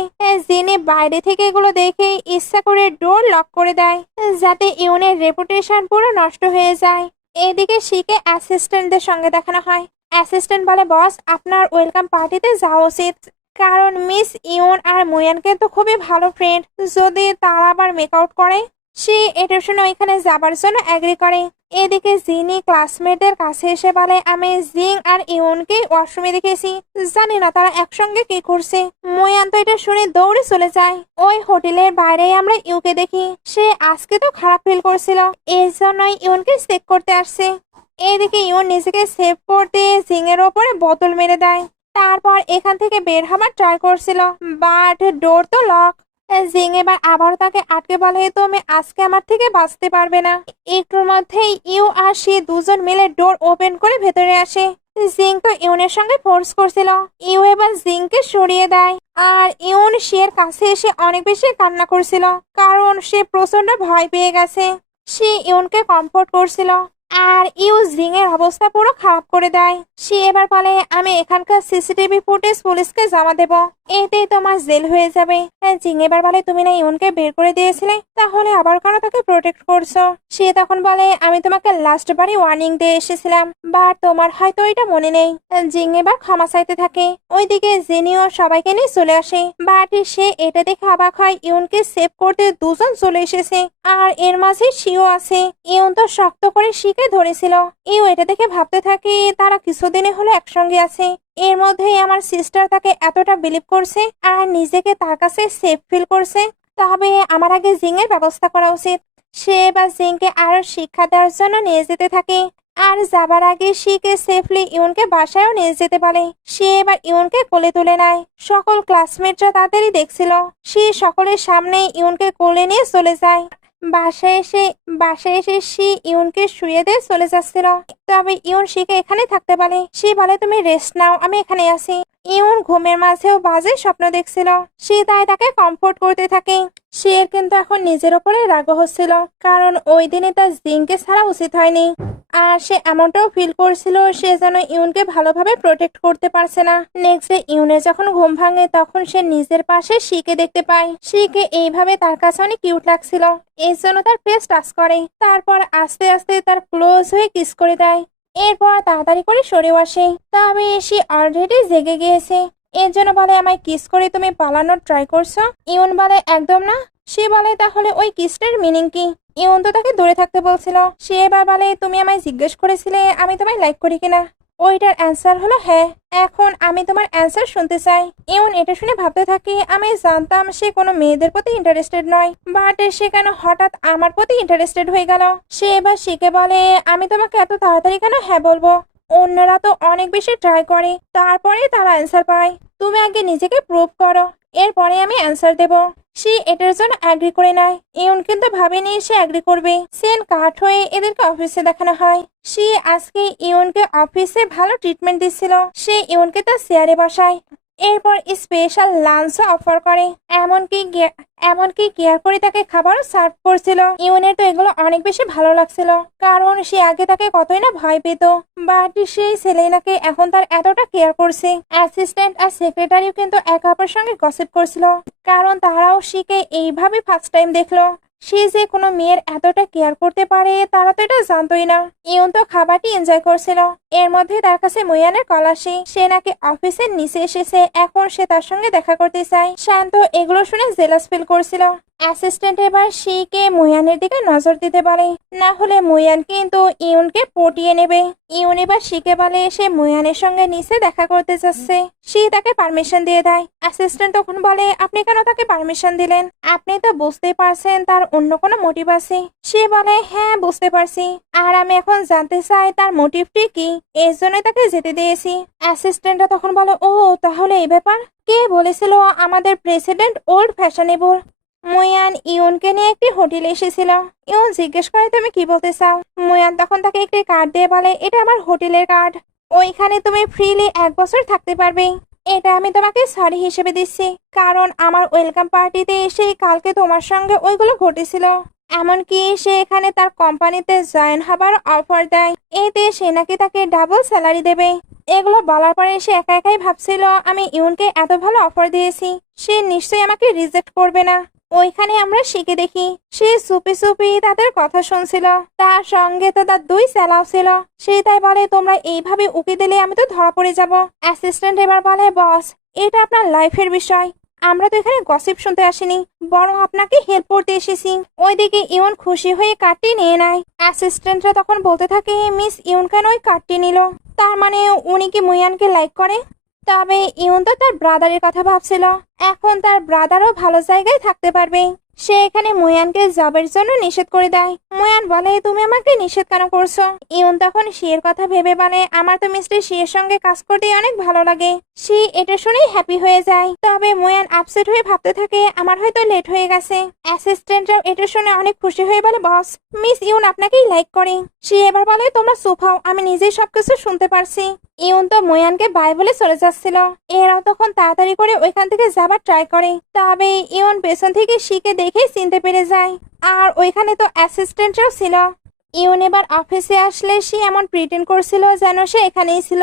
জিনে বাইরে থেকে এগুলো দেখে ইচ্ছা করে ডোর লক করে দেয়, যাতে ইউনের রেপুটেশন পুরো নষ্ট হয়ে যায়। এদিকে শিকে অ্যাসিস্ট্যান্টদের সঙ্গে দেখানো হয়। অ্যাসিস্ট্যান্ট বলে, বস, আপনার ওয়েলকাম পার্টিতে যাওয়া উচিত, কারণ মিস ইউন আর মুয়ানকে তো খুবই ভালো ফ্রেন্ড, যদি তারা আবার মেকআউট করে। সে এটা শুনে ওইখানে যাবার জন্য এগ্রি করে। এদিকে জিনি ক্লাসমেটদের কাছে এসে বলে, আমি জিং আর ইউনকে ওয়াশরুমে দেখেছি, জানি না তারা একসঙ্গে কি করছে। মুয়ান তো এটা শুনে দৌড়ে চলে যায়। ওই হোটেলের বাইরে আমরা ইউকে দেখি, সে আজকে তো খারাপ ফিল করছিল, এই জন্যই ইউনকে চেক করতে আসছে। এদিকে ইউন নিজেকে সেভ করতে জিং এর ওপরে বোতল মেরে দেয়। তারপর এখান থেকে বের হবার ট্রাই করছিল, বাট ডোর তো লক। জিং এবার আবার তাকে আটকে বলে, তুমি আজকে আমার থেকে বাঁচতে পারবে না। একটুর মধ্যেই ইউ আর সে দুজন মিলে ডোর ওপেন করে ভেতরে আসে। জিং তো ইউনের সঙ্গে ফোর্স করছিল। ইউ এবার জিংকে সরিয়ে দেয়, আর ইউন শের কাছে এসে অনেক বেশি কান্না করছিল, কারণ সে প্রচন্ড ভয় পেয়ে গেছে। সে ইউনকে কমফোর্ট করছিল, আর ইউ জিং এর অবস্থা পুরো খারাপ করে দেয়। সে এবার বলে, আমি এখানকার সিসিটিভি ফুটেজ পুলিশকে জমা দেব, এতেই তোমার জেল হয়ে যাবে। জিং এবার বলে, তুমি না ইউনকে বের করে দিয়েছিলে, তাহলে আবার কেন তাকে প্রোটেক্ট করছো? সে তখন বলে, আমি তোমাকে লাস্ট বারই ওয়ার্নিং দিয়ে এসেছিলাম, বাট তোমার হয়তো এটা মনে নেই। জিং এবার ক্ষমা চাইতে থাকে। ওইদিকে জিনিও সবাইকে নিয়ে চলে আসে, বাট সে এটা দেখে অবাক হয় ইউনকে সেভ করতে দুজন চলে এসেছে, আর এর মাঝে শিও আছে। ইউন তো শক্ত করে শিকে ধরেছিল। ইউ এটা দেখে ভাবতে থাকে, তারা কিছুদিনে হলো একসঙ্গে আছে, এর মধ্যেই আমার সিস্টার তাকে এতটা বিলিভ করছে আর নিজেকে তার কাছে সেফ ফিল করছে, তবে আমার আগে জিং এর ব্যবস্থা করা উচিত। সে বা জিংকে আরো শিক্ষা দেওয়ার জন্য নিয়ে যেতে থাকে, আর যাবার আগে শিকে সেফলি ইউনকে বাসায়ও নিয়ে যেতে পারে। সে এবার ইউনকে কোলে তুলে নেয়। সকল ক্লাসমেটরা তাদেরই দেখছিল। সে সকলের সামনে ইউনকে কোলে নিয়ে চলে যায়। বাসায় এসে সে ইউনকে শুয়ে দিয়ে চলে যাচ্ছিল, তবে ইউন শিকে এখানে থাকতে বলে। সে বলে, তুমি রেস্ট নাও, আমি এখানে আছি। ইউন ঘুমের মাঝেও বাজে স্বপ্ন দেখছিল। সে তাই তাকে কমফোর্ট করতে থাকে। সে কিন্তু এখন নিজের ওপরে রাগ হচ্ছিল, কারণ ওই দিনে তার জিংকে ছাড়া উচিত হয়নি, আর সে এমনটাও ফিল করছিল সে যেন ইউনকে ভালোভাবে প্রোটেক্ট করতে পারছে না। নেক্সট ডে ইউনের যখন ঘুম ভাঙে তখন সে নিজের পাশে শিকে দেখতে পায়। শিকে এইভাবে তার কাছে অনেক কিউট লাগছিল, এই জন্য তার ফেস টাচ করে, তারপর আস্তে আস্তে তার ক্লোজ হয়ে কিস করে দেয়। এরপর তাড়াতাড়ি করে সরেও আসে। তবে সে অলরেডি জেগে গিয়েছে। এর জন্য বলে আমায় কিস করে তুমি পালানোর ট্রাই করছো। ইউন বলে একদম না। সে বলে তাহলে ওই কিসটার মিনিং কি? ইউন তো তাকে দূরে থাকতে বলছিল। সে এবার বলে তুমি আমায় জিজ্ঞেস করেছিলে আমি তোমায় লাইক করি কিনা। ওইটার অ্যান্সার হলো হ্যাঁ। এখন আমি তোমার অ্যান্সার শুনতে চাই। ইউন এটা শুনে ভাবতে থাকি আমি জানতাম সে কোনো মেয়েদের প্রতি ইন্টারেস্টেড নয়, বাট সে কেন হঠাৎ আমার প্রতি ইন্টারেস্টেড হয়ে গেল। সে এবার শিখে বলে আমি তোমাকে এত তাড়াতাড়ি কেন হ্যাঁ বলবো? অন্যরা তো অনেক বেশি ট্রাই করে, তারপরে তারা অ্যান্সার পায়। তুমি আগে নিজেকে প্রুভ করো, এরপরে আমি অ্যান্সার দেব। সে এটার জন্য অ্যাগ্রি করে নেয়। ইউন কিন্তু ভাবেনি সে অ্যাগ্রি করবে। সেন কাঠ হয়ে এদেরকে অফিসে দেখানো হয়। সে আজকে ইউনকে অফিসে ভালো ট্রিটমেন্ট দিচ্ছিল। সে ইউনকে তার চেয়ারে বসায়। এরপর স্পেশাল লাঞ্চও অফার করে। এমনকি কেয়ার করে তাকে খাবারও সার্ভ করছিল। ইউনের তো এগুলো অনেক বেশি ভালো লাগছিল, কারণ সে আগে তাকে কতই না ভয় পেত, বাট সেই সেলেনাকে এখন তার এতটা কেয়ার করছে। অ্যাসিস্ট্যান্ট আর সেক্রেটারিও কিন্তু একে অপরের সঙ্গে গসিপ করছিল, কারণ তারাও শিখে এইভাবে ফার্স্ট টাইম দেখলো। সে যে কোনো মেয়ের এতটা কেয়ার করতে পারে তারা তো এটা জানতোই না। ইউন তো খাবারটি এনজয় করছিল। এর মধ্যে তার কাছে মুয়ানের কল আসে। সে নাকি অফিসের নিচে এসেছে, এখন সে তার সঙ্গে দেখা করতে চায়। শান্ত এগুলো শুনে জেলাস ফিল করছিল। অ্যাসিস্ট্যান্ট এবার শিকে মুয়ানের দিকে নজর দিতে বলে, না হলে মুয়ান কিন্তু ইউনকে পটিয়ে নেবে। ইউন এবার শিকে বলে সে মুয়ানের সঙ্গে নিচে দেখা করতে যাচ্ছে। সে তাকে পারমিশন দিয়ে দেয়। অ্যাসিস্ট্যান্ট তখন বলে আপনি কেন তাকে পারমিশন দিলেন? আপনি তো বুঝতেই পারছেন তার অন্য কোনো মোটিভ আছে। সে বলে হ্যাঁ বুঝতে পারছি, আর আমি এখন জানতে চাই তার মোটিভটি কি, এর জন্য তাকে যেতে দিয়েছি। অ্যাসিস্ট্যান্টরা তখন বলে ও তাহলে এই ব্যাপার। কে বলেছিল আমাদের প্রেসিডেন্ট ওল্ড ফ্যাশনেবল? মুয়ান ইউনকে নিয়ে একটি হোটেলে এসেছিল। ইউন জিজ্ঞেস করে তুমি কি বলতে চাও? মুয়ান তখন তাকে একটি কার্ড দিয়ে বলে এটা আমার হোটেলের কার্ড, ওইখানে তুমি ফ্রিলি 1 বছর থাকতে পারবে। এটা আমি তোমাকে সরি হিসেবে দিচ্ছি, কারণ আমার ওয়েলকাম পার্টিতে এসে কালকে তোমার সঙ্গে ওইগুলো ঘটেছিল। এমনকি সে এখানে তার কোম্পানিতে জয়েন হবার অফার দেয়, এতে সে নাকি তাকে ডাবল স্যালারি দেবে। এগুলো বলার পরে সে একা একাই ভাবছিল আমি ইউনকে এত ভালো অফার দিয়েছি, সে নিশ্চয়ই আমাকে রিজেক্ট করবে না। ওইখানে আমরা শিখে দেখি সে চুপি চুপি তাদের কথা শুনছিল। তার সঙ্গে তো তার 2 স্যালাও ছিল। সে তাই বলে তোমরা এইভাবে উকি দিলে আমি তো ধরা পড়ে যাব। অ্যাসিস্ট্যান্ট এবার বলে বস এটা আপনার লাইফের বিষয়, আমরা তো এখানে গসিপ শুনতে আসিনি, বরং আপনাকে হেল্প করতে এসেছি। ওইদিকে ইউন খুশি হয়ে কার্ডটি নিয়ে নেয়। অ্যাসিস্ট্যান্টরা তখন বলতে থাকে মিস ইউন কেন ওই কার্ডটি নিল? তার মানে উনি কি মুয়ানকে লাইক করে? তবে ইউন তো তার ব্রাদারের কথা ভাবছিল, এখন তার ব্রাদারও ভালো জায়গায় থাকতে পারবে। সে এখানে মুয়ানকে জবের জন্য নিষেধ করে দেয়। মুয়ান বলে তুমি আমাকে নিষেধ কেন করছো? ইউন তখন শিয়ের কথা ভেবে বলে আমার তো মিস্টার শিয়ের সঙ্গে কাজ করতে অনেক ভালো লাগে। শি এটা শুনেই হ্যাপি হয়ে যায়। তবে মুয়ান আপসেট হয়ে ভাবতে থাকে আমার হয়তো লেট হয়ে গেছে। অ্যাসিস্ট্যান্টরাও এটা শুনে অনেক খুশি হয়ে বলে বস মিস ইউন আপনাকেই লাইক করে। সে এবার বলে তোমরা চুপ হও, আমি নিজেই সবকিছু শুনতে পারছি। ইউন তো মুয়ানকে বাই বলে চলে যাচ্ছিল। এরাও তখন তাড়াতাড়ি করে ওইখান থেকে যাবার ট্রাই করে, তবে ইউন পেছন থেকে শিকে দেখেই চিনতে পেরে যায়। আর ওইখানে তো অ্যাসিস্ট্যান্টরাও ছিল। ইউন এবার অফিসে আসলে সে এমন প্রিটেন্ড করছিল যেন সে এখানেই ছিল।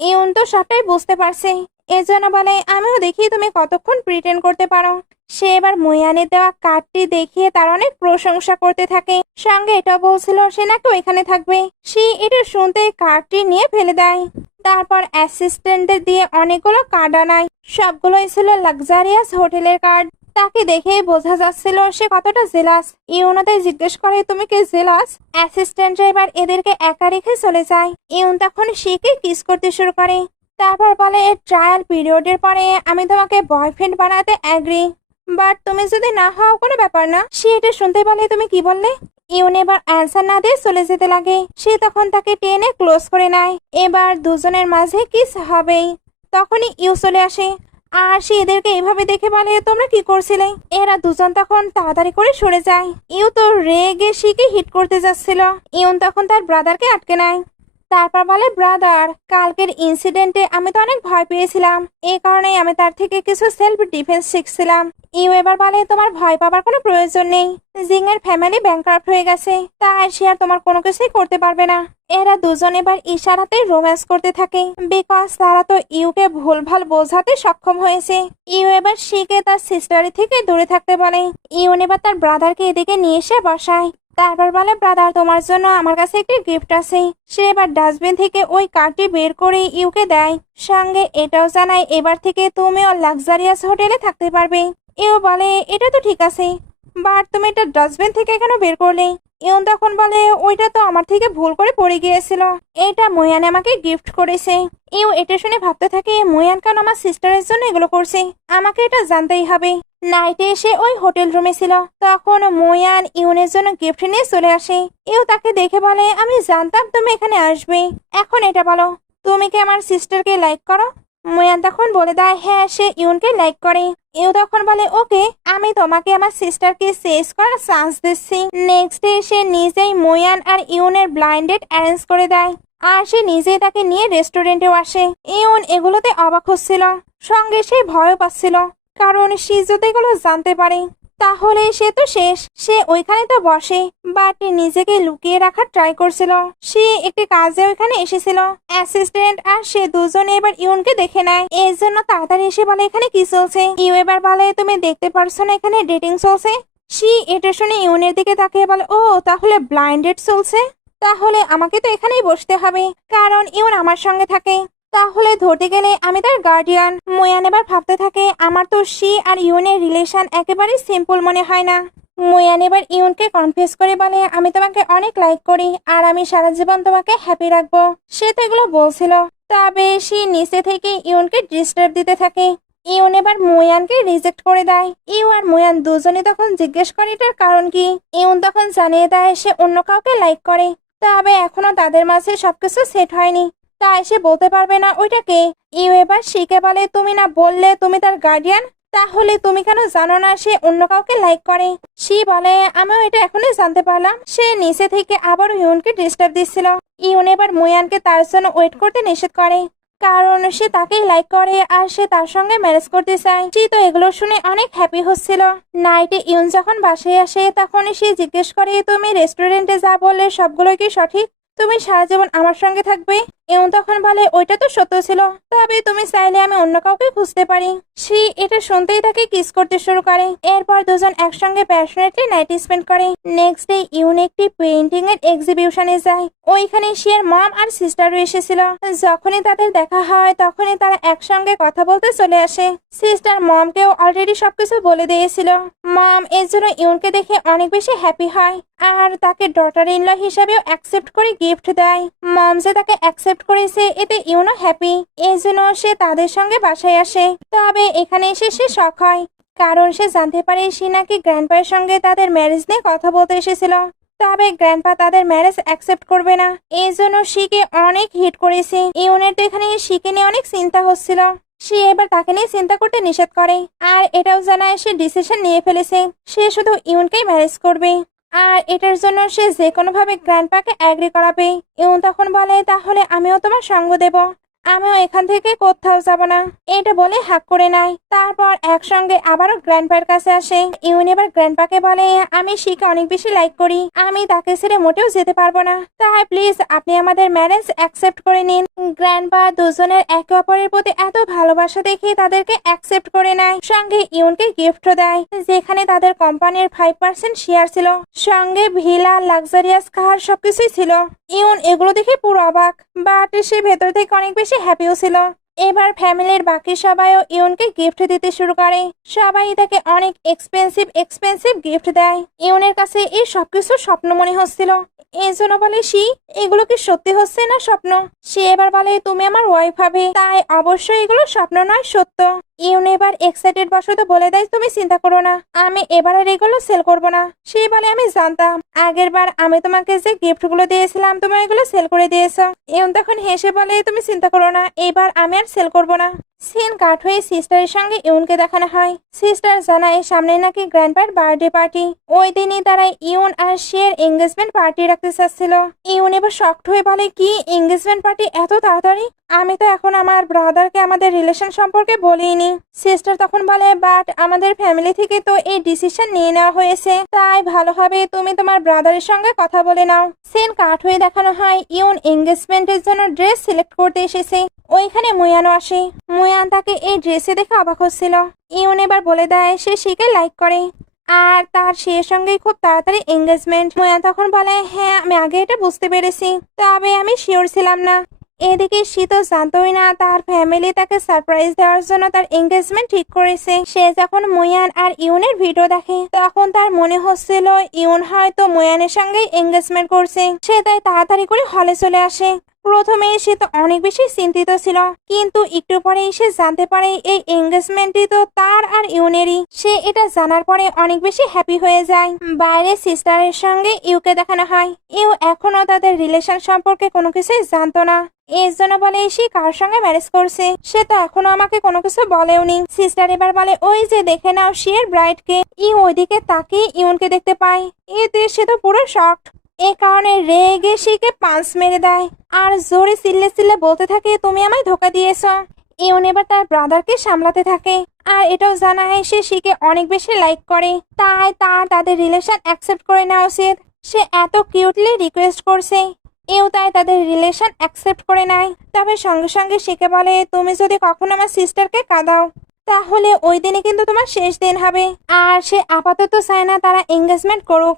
ইউন তো সবটাই বুঝতে পারছে, এজন্য বলে আমিও দেখি তুমি কতক্ষণ প্রিটেন্ড করতে পারো। সে এবার মুয়ানের দেওয়া কার্ডটি দেখিয়ে তার অনেক প্রশংসা করতে থাকে, সঙ্গে এটাও বলছিল সে নাকি ওইখানে থাকবে। সে এটা শুনতে কার্ডটি নিয়ে ফেলে দেয়। তারপর অ্যাসিস্ট্যান্টদের দিয়ে অনেকগুলো কার্ড আনায়, সবগুলোই ছিল লাক্সারিয়াস হোটেলের কার্ড। তাকে দেখেই বোঝা যাচ্ছিল সে কতটা জেলাস। ইউন তাই জিজ্ঞেস করে তুমি কি জেলাস? অ্যাসিস্ট্যান্টরা এবার এদেরকে একা রেখে চলে যায়। ইউন তখন শিকে কিস করতে শুরু করে। তারপর বলে ট্রায়াল পিরিয়ডের পরে আমি তোমাকে বয়ফ্রেন্ড বানাতে অ্যাগ্রি, বাট তুমি যদি না হও কোনো ব্যাপার না। সে এটা শুনতে বলে তুমি কি বললে? ইউন এবার অ্যান্সার না দিয়ে চলে যেতে লাগে। সে তখন তাকে টেনে ক্লোজ করে নেয়। এবার দুজনের মাঝে কিস হবেই। তখনই ইউ চলে আসে, আর সে এদেরকে এইভাবে দেখে বলে তোমরা কি করছিলে? এরা দুজন তখন তাড়াতাড়ি করে সরে যায়। ইউ তো রেগে শিকে হিট করতে যাচ্ছিল। ইউন তখন তার ব্রাদারকে আটকে নেয়। তারপর বলে ব্রাদার কালকের ইনসিডেন্টে আমি তো অনেক ভয় পেয়েছিলাম, এই কারণেই আমি তার থেকে কিছু সেলফ ডিফেন্স শিখছিলাম। ইউ এবার বলে তোমার ভয় পাবার কোনো প্রয়োজন নেই, জিং এর ফ্যামিলি ব্যাংকারাপ্ট হয়ে গেছে, তাই সে আর তোমার কোনো কিছুই করতে পারবে না। এরা দুজন এবার ইশারাতে রোম্যান্স করতে থাকে, বিকজ তারা তো ইউকে ভুলভাল বোঝাতে সক্ষম হয়েছে। ইউ এবার শিকে তার সিস্টারি থেকে দূরে থাকতে বলে। ইউন এবার তার ব্রাদারকে এদিকে নিয়ে এসে বসায়। তারপর বলে ব্রাদার তোমার জন্য আমার কাছে একটি গিফট আছে। সে এবার ডাস্টবিন থেকে ওই কার্ডটি বের করে ইউকে দেয়, সঙ্গে এটাও জানায় এবার থেকে তুমিও লাক্সারিয়াস হোটেলে থাকতে পারবে। ইউ বলে এটা তো ঠিক আছে, বাট তুমি এটা ডাস্টবিন থেকে কেন বের করলে? ইউন তখন বলে ওইটা তো আমার থেকে ভুল করে পড়ে গিয়েছিল, এটা ময়ান আমাকে গিফট করেছে। ইউ এটা শুনে ভাবতে থাকে ময়ান কেন আমার সিস্টারের জন্য এগুলো করছে, আমাকে এটা জানতেই হবে। নাইটে এসে ওই হোটেল রুমে ছিল, তখন ময়ান ইউনের জন্য গিফট নিয়ে চলে আসে। ইউ তাকে দেখে বলে আমি জানতাম তুমি এখানে আসবে, এখন এটা বলো তুমি কি আমার সিস্টারকে লাইক করো? ময়ান তখন বলে দেয় হ্যাঁ সে ইউনকে লাইক করে। ইউ তখন বলে ওকে আমি তোমাকে আমার সিস্টারকে চেজ করার চান্স দিচ্ছি। নেক্সট ডে সে নিজেই ময়ান আর ইউনের ব্লাইন্ড ডেট অ্যারেঞ্জ করে দেয়, আর সে নিজেই তাকে নিয়ে রেস্টুরেন্টেও আসে। ইউন এগুলোতে অবাক হচ্ছিল, সঙ্গে সে ভয়ও পাচ্ছিল, কারণ সে যদি এগুলো জানতে পারে তাহলে সে তো শেষ। সে ওইখানে তো বসে, বাট নিজেকে লুকিয়ে রাখার ট্রাই করছিল। সে একটি কাজে ওইখানে এসেছিল, অ্যাসিস্ট্যান্ট আর সে দুজনে এবার ইউনকে দেখে নেয়। এর জন্য তাড়াতাড়ি এসে বলে এখানে কি চলছে। ইউ এবার বলে তুমি দেখতে পারছো না এখানে ডেটিং চলছে। সে এটা শুনে ইউনের দিকে তাকিয়ে বলে ও তাহলে ব্লাইন্ড ডেট চলছে, তাহলে আমাকে তো এখানেই বসতে হবে, কারণ ইউন আমার সঙ্গে থাকে, তাহলে ধরতে গেলে আমি তার গার্ডিয়ান। ময়ান এবার ভাবতে থাকে আমার তো সি আর ইউনের রিলেশন একেবারেই সিম্পল মনে হয় না। ময়ান এবার ইউনকে কনফিউজ করে বলে আমি তোমাকে অনেক লাইক করি আর আমি সারা জীবন তোমাকে হ্যাপি রাখবো। সে তো এগুলো বলছিল, তবে সে নিচে থেকে ইউনকে ডিস্টার্ব দিতে থাকে। ইউন এবার ময়ানকে রিজেক্ট করে দেয়। ইউ আর ময়ান দুজনে তখন জিজ্ঞেস করে এটার কারণ কি। ইউন তখন জানিয়ে দেয় সে অন্য কাউকে লাইক করে, তবে এখনো তাদের মাঝে সবকিছু সেট হয়নি, তাই সে বলতে পারবে না ওইটা কে। ইউ এবার শিখে বলে তুমি না বললে তুমি তার গার্ডিয়ান, তাহলে তুমি কেন জানো না সে অন্য কাউকে লাইক করে? সে বলে আমিও এটা এখনই জানতে পারলাম। সে নিচে থেকে আবারও ইউনকে ডিস্টার্ব দিচ্ছিল। ইউন এবার ময়ানকে তার জন্য ওয়েট করতে নিষেধ করে, কারণ সে তাকেই লাইক করে আর সে তার সঙ্গে ম্যারেজ করতে চায়। সে তো এগুলো শুনে অনেক হ্যাপি হচ্ছিল। নাইটে ইউন যখন বাসায় আসে তখন সে জিজ্ঞেস করে তুমি রেস্টুরেন্টে যা বললে সবগুলো কি সঠিক, তুমি সারা জীবন আমার সঙ্গে থাকবে? ইউন তখন বলে ওইটা তো সত্য ছিল, তবে তুমি চাইলে আমি অন্য কাউকে খুঁজতে পারি। সে এটা শুনতেই তাকে কিস করতে শুরু করে। এরপর দুজন একসঙ্গে প্যাশনেটলি নাইট স্পেন্ড করে। নেক্সট ডে ইউন একটি পেইন্টিং এর এক্সিবিশনে যায়। ওইখানে শিয়ার মম আর সিস্টারও এসেছিল। যখনই তাদের দেখা হয় তখনই তারা একসঙ্গে কথা বলতে চলে আসে। সিস্টার মমকেও অলরেডি সবকিছু বলে দিয়েছিল। মম এর জন্য ইউনকে দেখে অনেক বেশি হ্যাপি হয় আর তাকে ডটার ইন ল হিসাবেও অ্যাকসেপ্ট করে গিফট দেয়। মম যে তাকে অ্যাকসেপ্ট করেছে এতে ইউনও হ্যাপি, এই জন্য সে তাদের সঙ্গে বাসায় আসে। তবে এখানে এসে সে শক হয়, কারণ সে জানতে পারে সে নাকি গ্র্যান্ডপায়ের সঙ্গে তাদের ম্যারেজ নিয়ে কথা বলতে এসেছিল, তবে গ্র্যান্ডপা তাদের ম্যারেজ অ্যাকসেপ্ট করবে না, এই জন্য শিকে অনেক হিট করেছে। ইউনের তো এখানে শিকে নিয়ে অনেক চিন্তা হচ্ছিল। সে এবার তাকে নিয়ে চিন্তা করতে নিষেধ করে আর এটাও জানায় সে ডিসিশন নিয়ে ফেলেছে, সে শুধু ইউনকেই ম্যারেজ করবে আর এটার জন্য সে যে কোনো ভাবে গ্র্যান্ডপাকে অ্যাগ্রি করাবে। ইউন তখন বলে তাহলে আমিও তোমার সঙ্গ দেব, আমিও এখান থেকে কোথাও যাব না, এটা বলে হাক করে নেয়। তারপর একসঙ্গে আবারও গ্র্যান্ডপার কাছে আসে। ইউন এবার গ্র্যান্ডপাকে বলে আমি শিকে অনেক বেশি লাইক করি, আমি তাকে ছেড়ে মোটেও যেতে পারবো না, তাই প্লিজ আপনি আমাদের ম্যারেজ অ্যাকসেপ্ট করে নিন। গ্র্যান্ডপা দুজনের একে অপরের প্রতি এত ভালোবাসা দেখে তাদেরকে অ্যাকসেপ্ট করে নেয়, সঙ্গে ইউনকে গিফটও দেয়, যেখানে তাদের কোম্পানির 5% শেয়ার ছিল, সঙ্গে ভিলা, লাক্সারিয়াস কার সবকিছুই ছিল। ইউন এগুলো দেখে পুরো অবাক, বাট সে ভেতর থেকে অনেক বেশি হ্যাপিও ছিল। এবার ফ্যামিলির বাকি সবাইও ইউনকে গিফট দিতে শুরু করে, সবাই তাকে অনেক এক্সপেন্সিভ গিফট দেয়। ইউনের কাছে এই সবকিছু স্বপ্ন মনে হচ্ছিল, এই জন্য বলে সি এগুলো কি সত্যি হচ্ছে না স্বপ্ন। সে এবার বলে তুমি আমার ওয়াইফ হবে, তাই অবশ্যই এগুলো স্বপ্ন নয় সত্য। ইউন এবার এক্সাইটেড বশত বলে দেয় তুমি চিন্তা করো না, আমি এবার আর এগুলো সেল করবো না। সে বলে আমি জানতাম আগের বার আমি তোমাকে যে গিফট গুলো দিয়েছিলাম তুমি এগুলো সেল করে দিয়েছ। ইউন তখন হেসে বলে তুমি চিন্তা করো না, এবার আমি আর সেল করবো না। সিন কাট হয়ে সিস্টারের সঙ্গে ইউনকে দেখানো হয়। সিস্টার জানায় সামনে নাকি গ্র্যান্ডপার বার্থডে পার্টি, ওই দিনই তারা ইউন আর শের এঙ্গেজমেন্ট পার্টি রাখতে চাচ্ছিল। ইউন এবার শকড হয়ে বলে কি এঙ্গেজমেন্ট পার্টি এত তাড়াতাড়ি, আমি তো এখন আমার ব্রাদারকে আমাদের রিলেশন সম্পর্কে বলিনি। সিস্টার তখন বলে বাট আমাদের ফ্যামিলি থেকে তো এই ডিসিশন নিয়ে নেওয়া হয়েছে, তাই ভালো হবে তুমি তোমার ব্রাদারের সঙ্গে কথা বলে নাও। সিন কাট হয়ে দেখানো হয় ইউন এঙ্গেজমেন্টের জন্য ড্রেস সিলেক্ট করতে এসেছে। ওইখানে মুয়ানও আসে। মুয়ান তাকে এই ড্রেসে দেখে অবাক হচ্ছিল। ইউন এবার বলে দেয় সে শিকে লাইক করে। আর তার সের সঙ্গেই খুব তাড়াতাড়ি এঙ্গেজমেন্ট। ময়া তখন বলে, হ্যাঁ আমি আগে এটা বুঝতে পেরেছি, তবে আমি শিওর ছিলাম না। এদিকে সে তো জানতোই না তার ফ্যামিলি তাকে সারপ্রাইজ দেওয়ার জন্য তার এঙ্গেজমেন্ট ঠিক করেছে। সে যখন ময়ান আর ইউনের ভিডিও দেখে তখন তার মনে হচ্ছিল ইউন হয়তো ময়ানের সঙ্গে এঙ্গেজমেন্ট করছে। সে তাই তাড়াতাড়ি করে হলে চলে আসে। প্রথমে সে তো অনেক বেশি চিন্তিত ছিল, কিন্তু একটু পরে সে জানতে পারে এই এঙ্গেজমেন্টটি তো তার আর ইউনেরই। সে এটা জানার পরে অনেক বেশি হ্যাপি হয়ে যায়। বাইরে সিস্টারের সঙ্গে ইউকে দেখানো হয়। ইউ এখনো তাদের রিলেশন সম্পর্কে কোনো কিছুই জানতো না। এর জন্য বলে সে কার সঙ্গে ম্যারেজ করছে সে তো এখনো আমাকে কোনো কিছু বলেওনি। সিস্টার এবার বলে, ওই যে দেখে নাও শিয়ের ব্রাইডকে। ই ওইদিকে তাকিয়ে ইউনকে দেখতে পায়। এতে সে তো পুরো শকড। এ কারণে রেগে শিকে পাঁচ মেরে দেয় আর জোরে চিল্লে চিল্লে বলতে থাকে, তুমি আমায় ধোকা দিয়েছ। ইউন এবার তার ব্রাদারকে সামলাতে থাকে আর এটাও জানায় সে শিকে অনেক বেশি লাইক করে, তাই তাদের রিলেশন অ্যাকসেপ্ট করে নেওয়া উচিত। সে এত কিউটলি রিকোয়েস্ট করছে। তাই তাদের রিলেশন অ্যাকসেপ্ট করে নেয়। তবে সঙ্গে সঙ্গে শিকে বলে, তুমি যদি কখনো আমার সিস্টারকে কাঁদাও তাহলে ওই দিনে কিন্তু তোমার শেষ দিন হবে। আর সে আপাতত চায় না তারা এঙ্গেজমেন্ট করুক।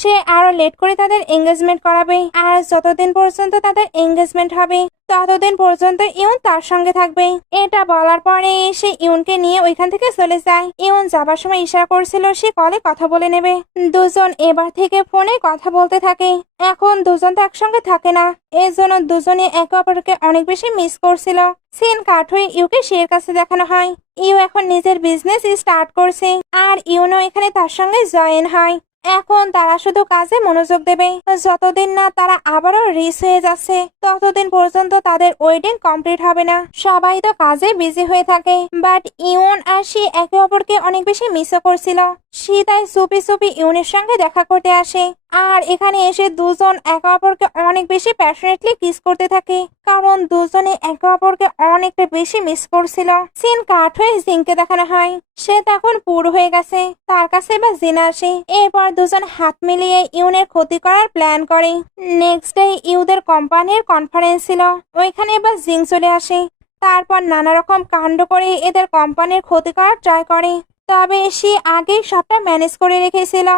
সে আরো লেট করে তাদের এঙ্গেজমেন্ট করাবে। আর যতদিন পর্যন্ত তাদের এঙ্গেজমেন্ট হবে ততদিন পর্যন্ত ইউন তার সঙ্গে থাকবে। এটা বলার পরে সে ইউনকে নিয়ে ওইখান থেকে চলে যায়। ইউন যাবার সময় ইশারা করছিল সে কলে কথা বলে নেবে। দুজন এবার থেকে ফোনে কথা বলতে থাকে। এখন দুজন তো একসঙ্গে থাকে না, এর জন্য দুজনে একে অপরকে অনেক বেশি মিস করছিল। সিন কাট হয়ে ইউকে শিয়ের কাছে দেখানো হয়। ইউ এখন নিজের বিজনেস স্টার্ট করছে আর ইউনও এখানে তার সঙ্গে জয়েন হয়। এখন তারা শুধু কাজে মনোযোগ দেবে। যতদিন না তারা আবারও রিচ হয়ে যাচ্ছে ততদিন পর্যন্ত তাদের ওয়েডিং কমপ্লিট হবে না। সবাই তো কাজে বিজি হয়ে থাকে, বাট ইউন আর সে একে অপরকে অনেক বেশি মিসও করছিল। সে তাই চুপি চুপি ইউনের সঙ্গে দেখা করতে আসে আর এখানে এসে দুজন একে অপরকে অনেক বেশি প্যাশনেটলি কিস করতে থাকে, কারণ দুজনে একে অপরকে অনেকটা বেশি মিস করছিল। সিন কাট হয়ে জিনকে দেখানো হয়। সে তখন পুরো হয়ে গেছে, তার কাছে এবার জিন আসে। এরপর দুজন হাত মিলিয়ে ইউনের ক্ষতি করার প্ল্যান করে। নেক্সট ডে ইউদের কোম্পানির কনফারেন্স ছিল, ওইখানে এবার জিং চলে আসে। তারপর নানা রকম কাণ্ড করে এদের কোম্পানির ক্ষতি করার ট্রাই করে, তবে সে আগেই সবটা ম্যানেজ করে রেখেছিল।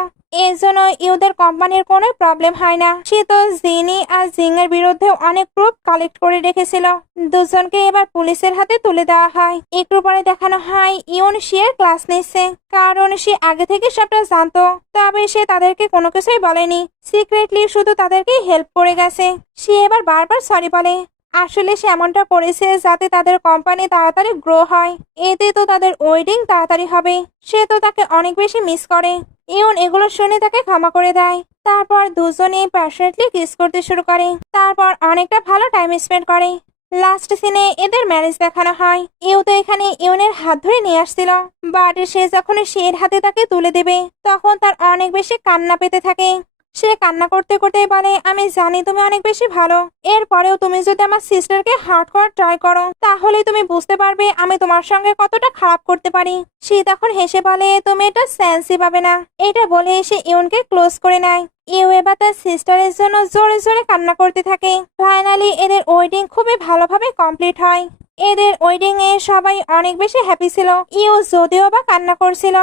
এর জন্য ইউদের কোম্পানির কোনো প্রবলেম হয় না। সে তো জিনি আর জিং এর বিরুদ্ধে অনেক প্রুফ কালেক্ট করে রেখেছিল। দুজনকে এবার পুলিশের হাতে তুলে দেওয়া হয়। একটু পরে দেখানো হয় ইউন শিয়ের ক্লাস নিচ্ছে, কারণ সে আগে থেকে সবটা জানতো। তবে সে তাদেরকে কোনো কিছুই বলেনি, সিক্রেটলি শুধু তাদেরকে হেল্প করে গেছে। সে এবার বারবার সরি বলে। আসলে সে এমনটা করেছে যাতে তাদের কোম্পানি তাড়াতাড়ি গ্রো হয়, এতে তো তাদের ওয়েডিং তাড়াতাড়ি হবে। সে তো তাকে অনেক বেশি মিস করে। ইউন এগুলো শুনে তাকে ক্ষমা করে দেয়। তারপর দুজনেই প্যাশনেটলি কিস করতে শুরু করে। তারপর অনেকটা ভালো টাইম স্পেন্ড করে। লাস্ট সিনে এদের ম্যারেজ দেখানো হয়। ইউ তো এখানে ইউনের হাত ধরে নিয়ে আসছিল, বাট সে যখন শিয়ের হাতে তাকে তুলে দেবে তখন তার অনেক বেশি কান্না পেতে থাকে। সে কান্না করতে করতে বলে, আমি জানি তুমি অনেক বেশি ভালো, এরপরেও তুমি যদি আমার সিস্টারকে হার্ট করার ট্রাই করো তাহলে তুমি বুঝতে পারবে আমি তোমার সঙ্গে কতটা খারাপ করতে পারি। সে তখন হেসে বলে, তুমি এটা সেন্সই পাবে না। এটা বলে সে ইউনকে ক্লোজ করে নেয়। ইউ এবার তার সিস্টারের জন্য জোরে জোরে কান্না করতে থাকে। ফাইনালি এদের ওয়েডিং খুবই ভালোভাবে কমপ্লিট হয়। এদের ওয়েডিং এ সবাই অনেক বেশি হ্যাপি ছিল। ইউ যদিও বা কান্না করছিল,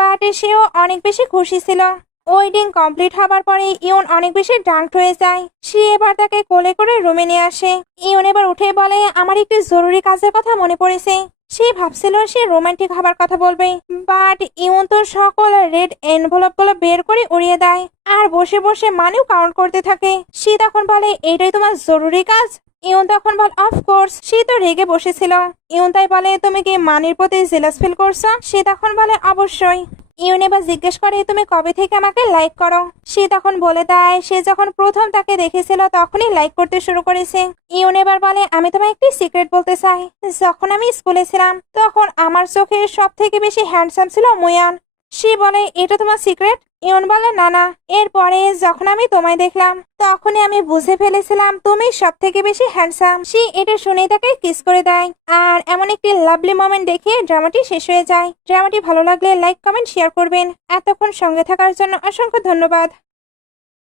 বাট সেও অনেক বেশি খুশি ছিল। ওয়েডিং কমপ্লিট হবার পরে ইউন অনেক বেশি ড্রাঙ্ক হয়ে যায়। সে এবার তাকে কোলে করে রুমে নিয়ে আসে। ইউন এবার উঠে বলে, আমার একটি জরুরি কাজের কথা মনে পড়েছে। সে ভাবছিল সে রোমান্টিক হবার কথা বলবে, বাট ইউন তো সকল রেড এনভেলপ গুলো বের করে উড়িয়ে দেয় আর বসে বসে মানিও কাউন্ট করতে থাকে। সে তখন বলে, এটাই তোমার জরুরি কাজ? ইউন তখন বল, অফকোর্স। সে তো রেগে বসেছিল। ইউন তাই বলে, তুমি কি মানির প্রতি জেলাস ফিল করছো? সে তখন বলে, অবশ্যই। ইউন এবার জিজ্ঞেস করে, তুমি কবে থেকে আমাকে লাইক করো? সে তখন বলে দেয় সে যখন প্রথম তাকে দেখেছিল তখনই লাইক করতে শুরু করেছে। ইউন এবার বলে, আমি তোমায় একটি সিক্রেট বলতে চাই। যখন আমি স্কুলে ছিলাম তখন আমার চোখে সব থেকে বেশি হ্যান্ডসাম ছিল মুয়ান। সে বলে, এটা তোমার সিক্রেট? ইউন বলে, না না, এরপরে যখন আমি তোমায় দেখলাম তখনই আমি বুঝে ফেলেছিলাম তুমি সব থেকে বেশি হ্যান্ডসাম। সে এটা শুনেই তাকে কিস করে দেয়। আর এমন একটি লাভলি মোমেন্ট দেখে ড্রামাটি শেষ হয়ে যায়। ড্রামাটি ভালো লাগলে লাইক কমেন্ট শেয়ার করবেন। এতক্ষণ সঙ্গে থাকার জন্য অসংখ্য ধন্যবাদ।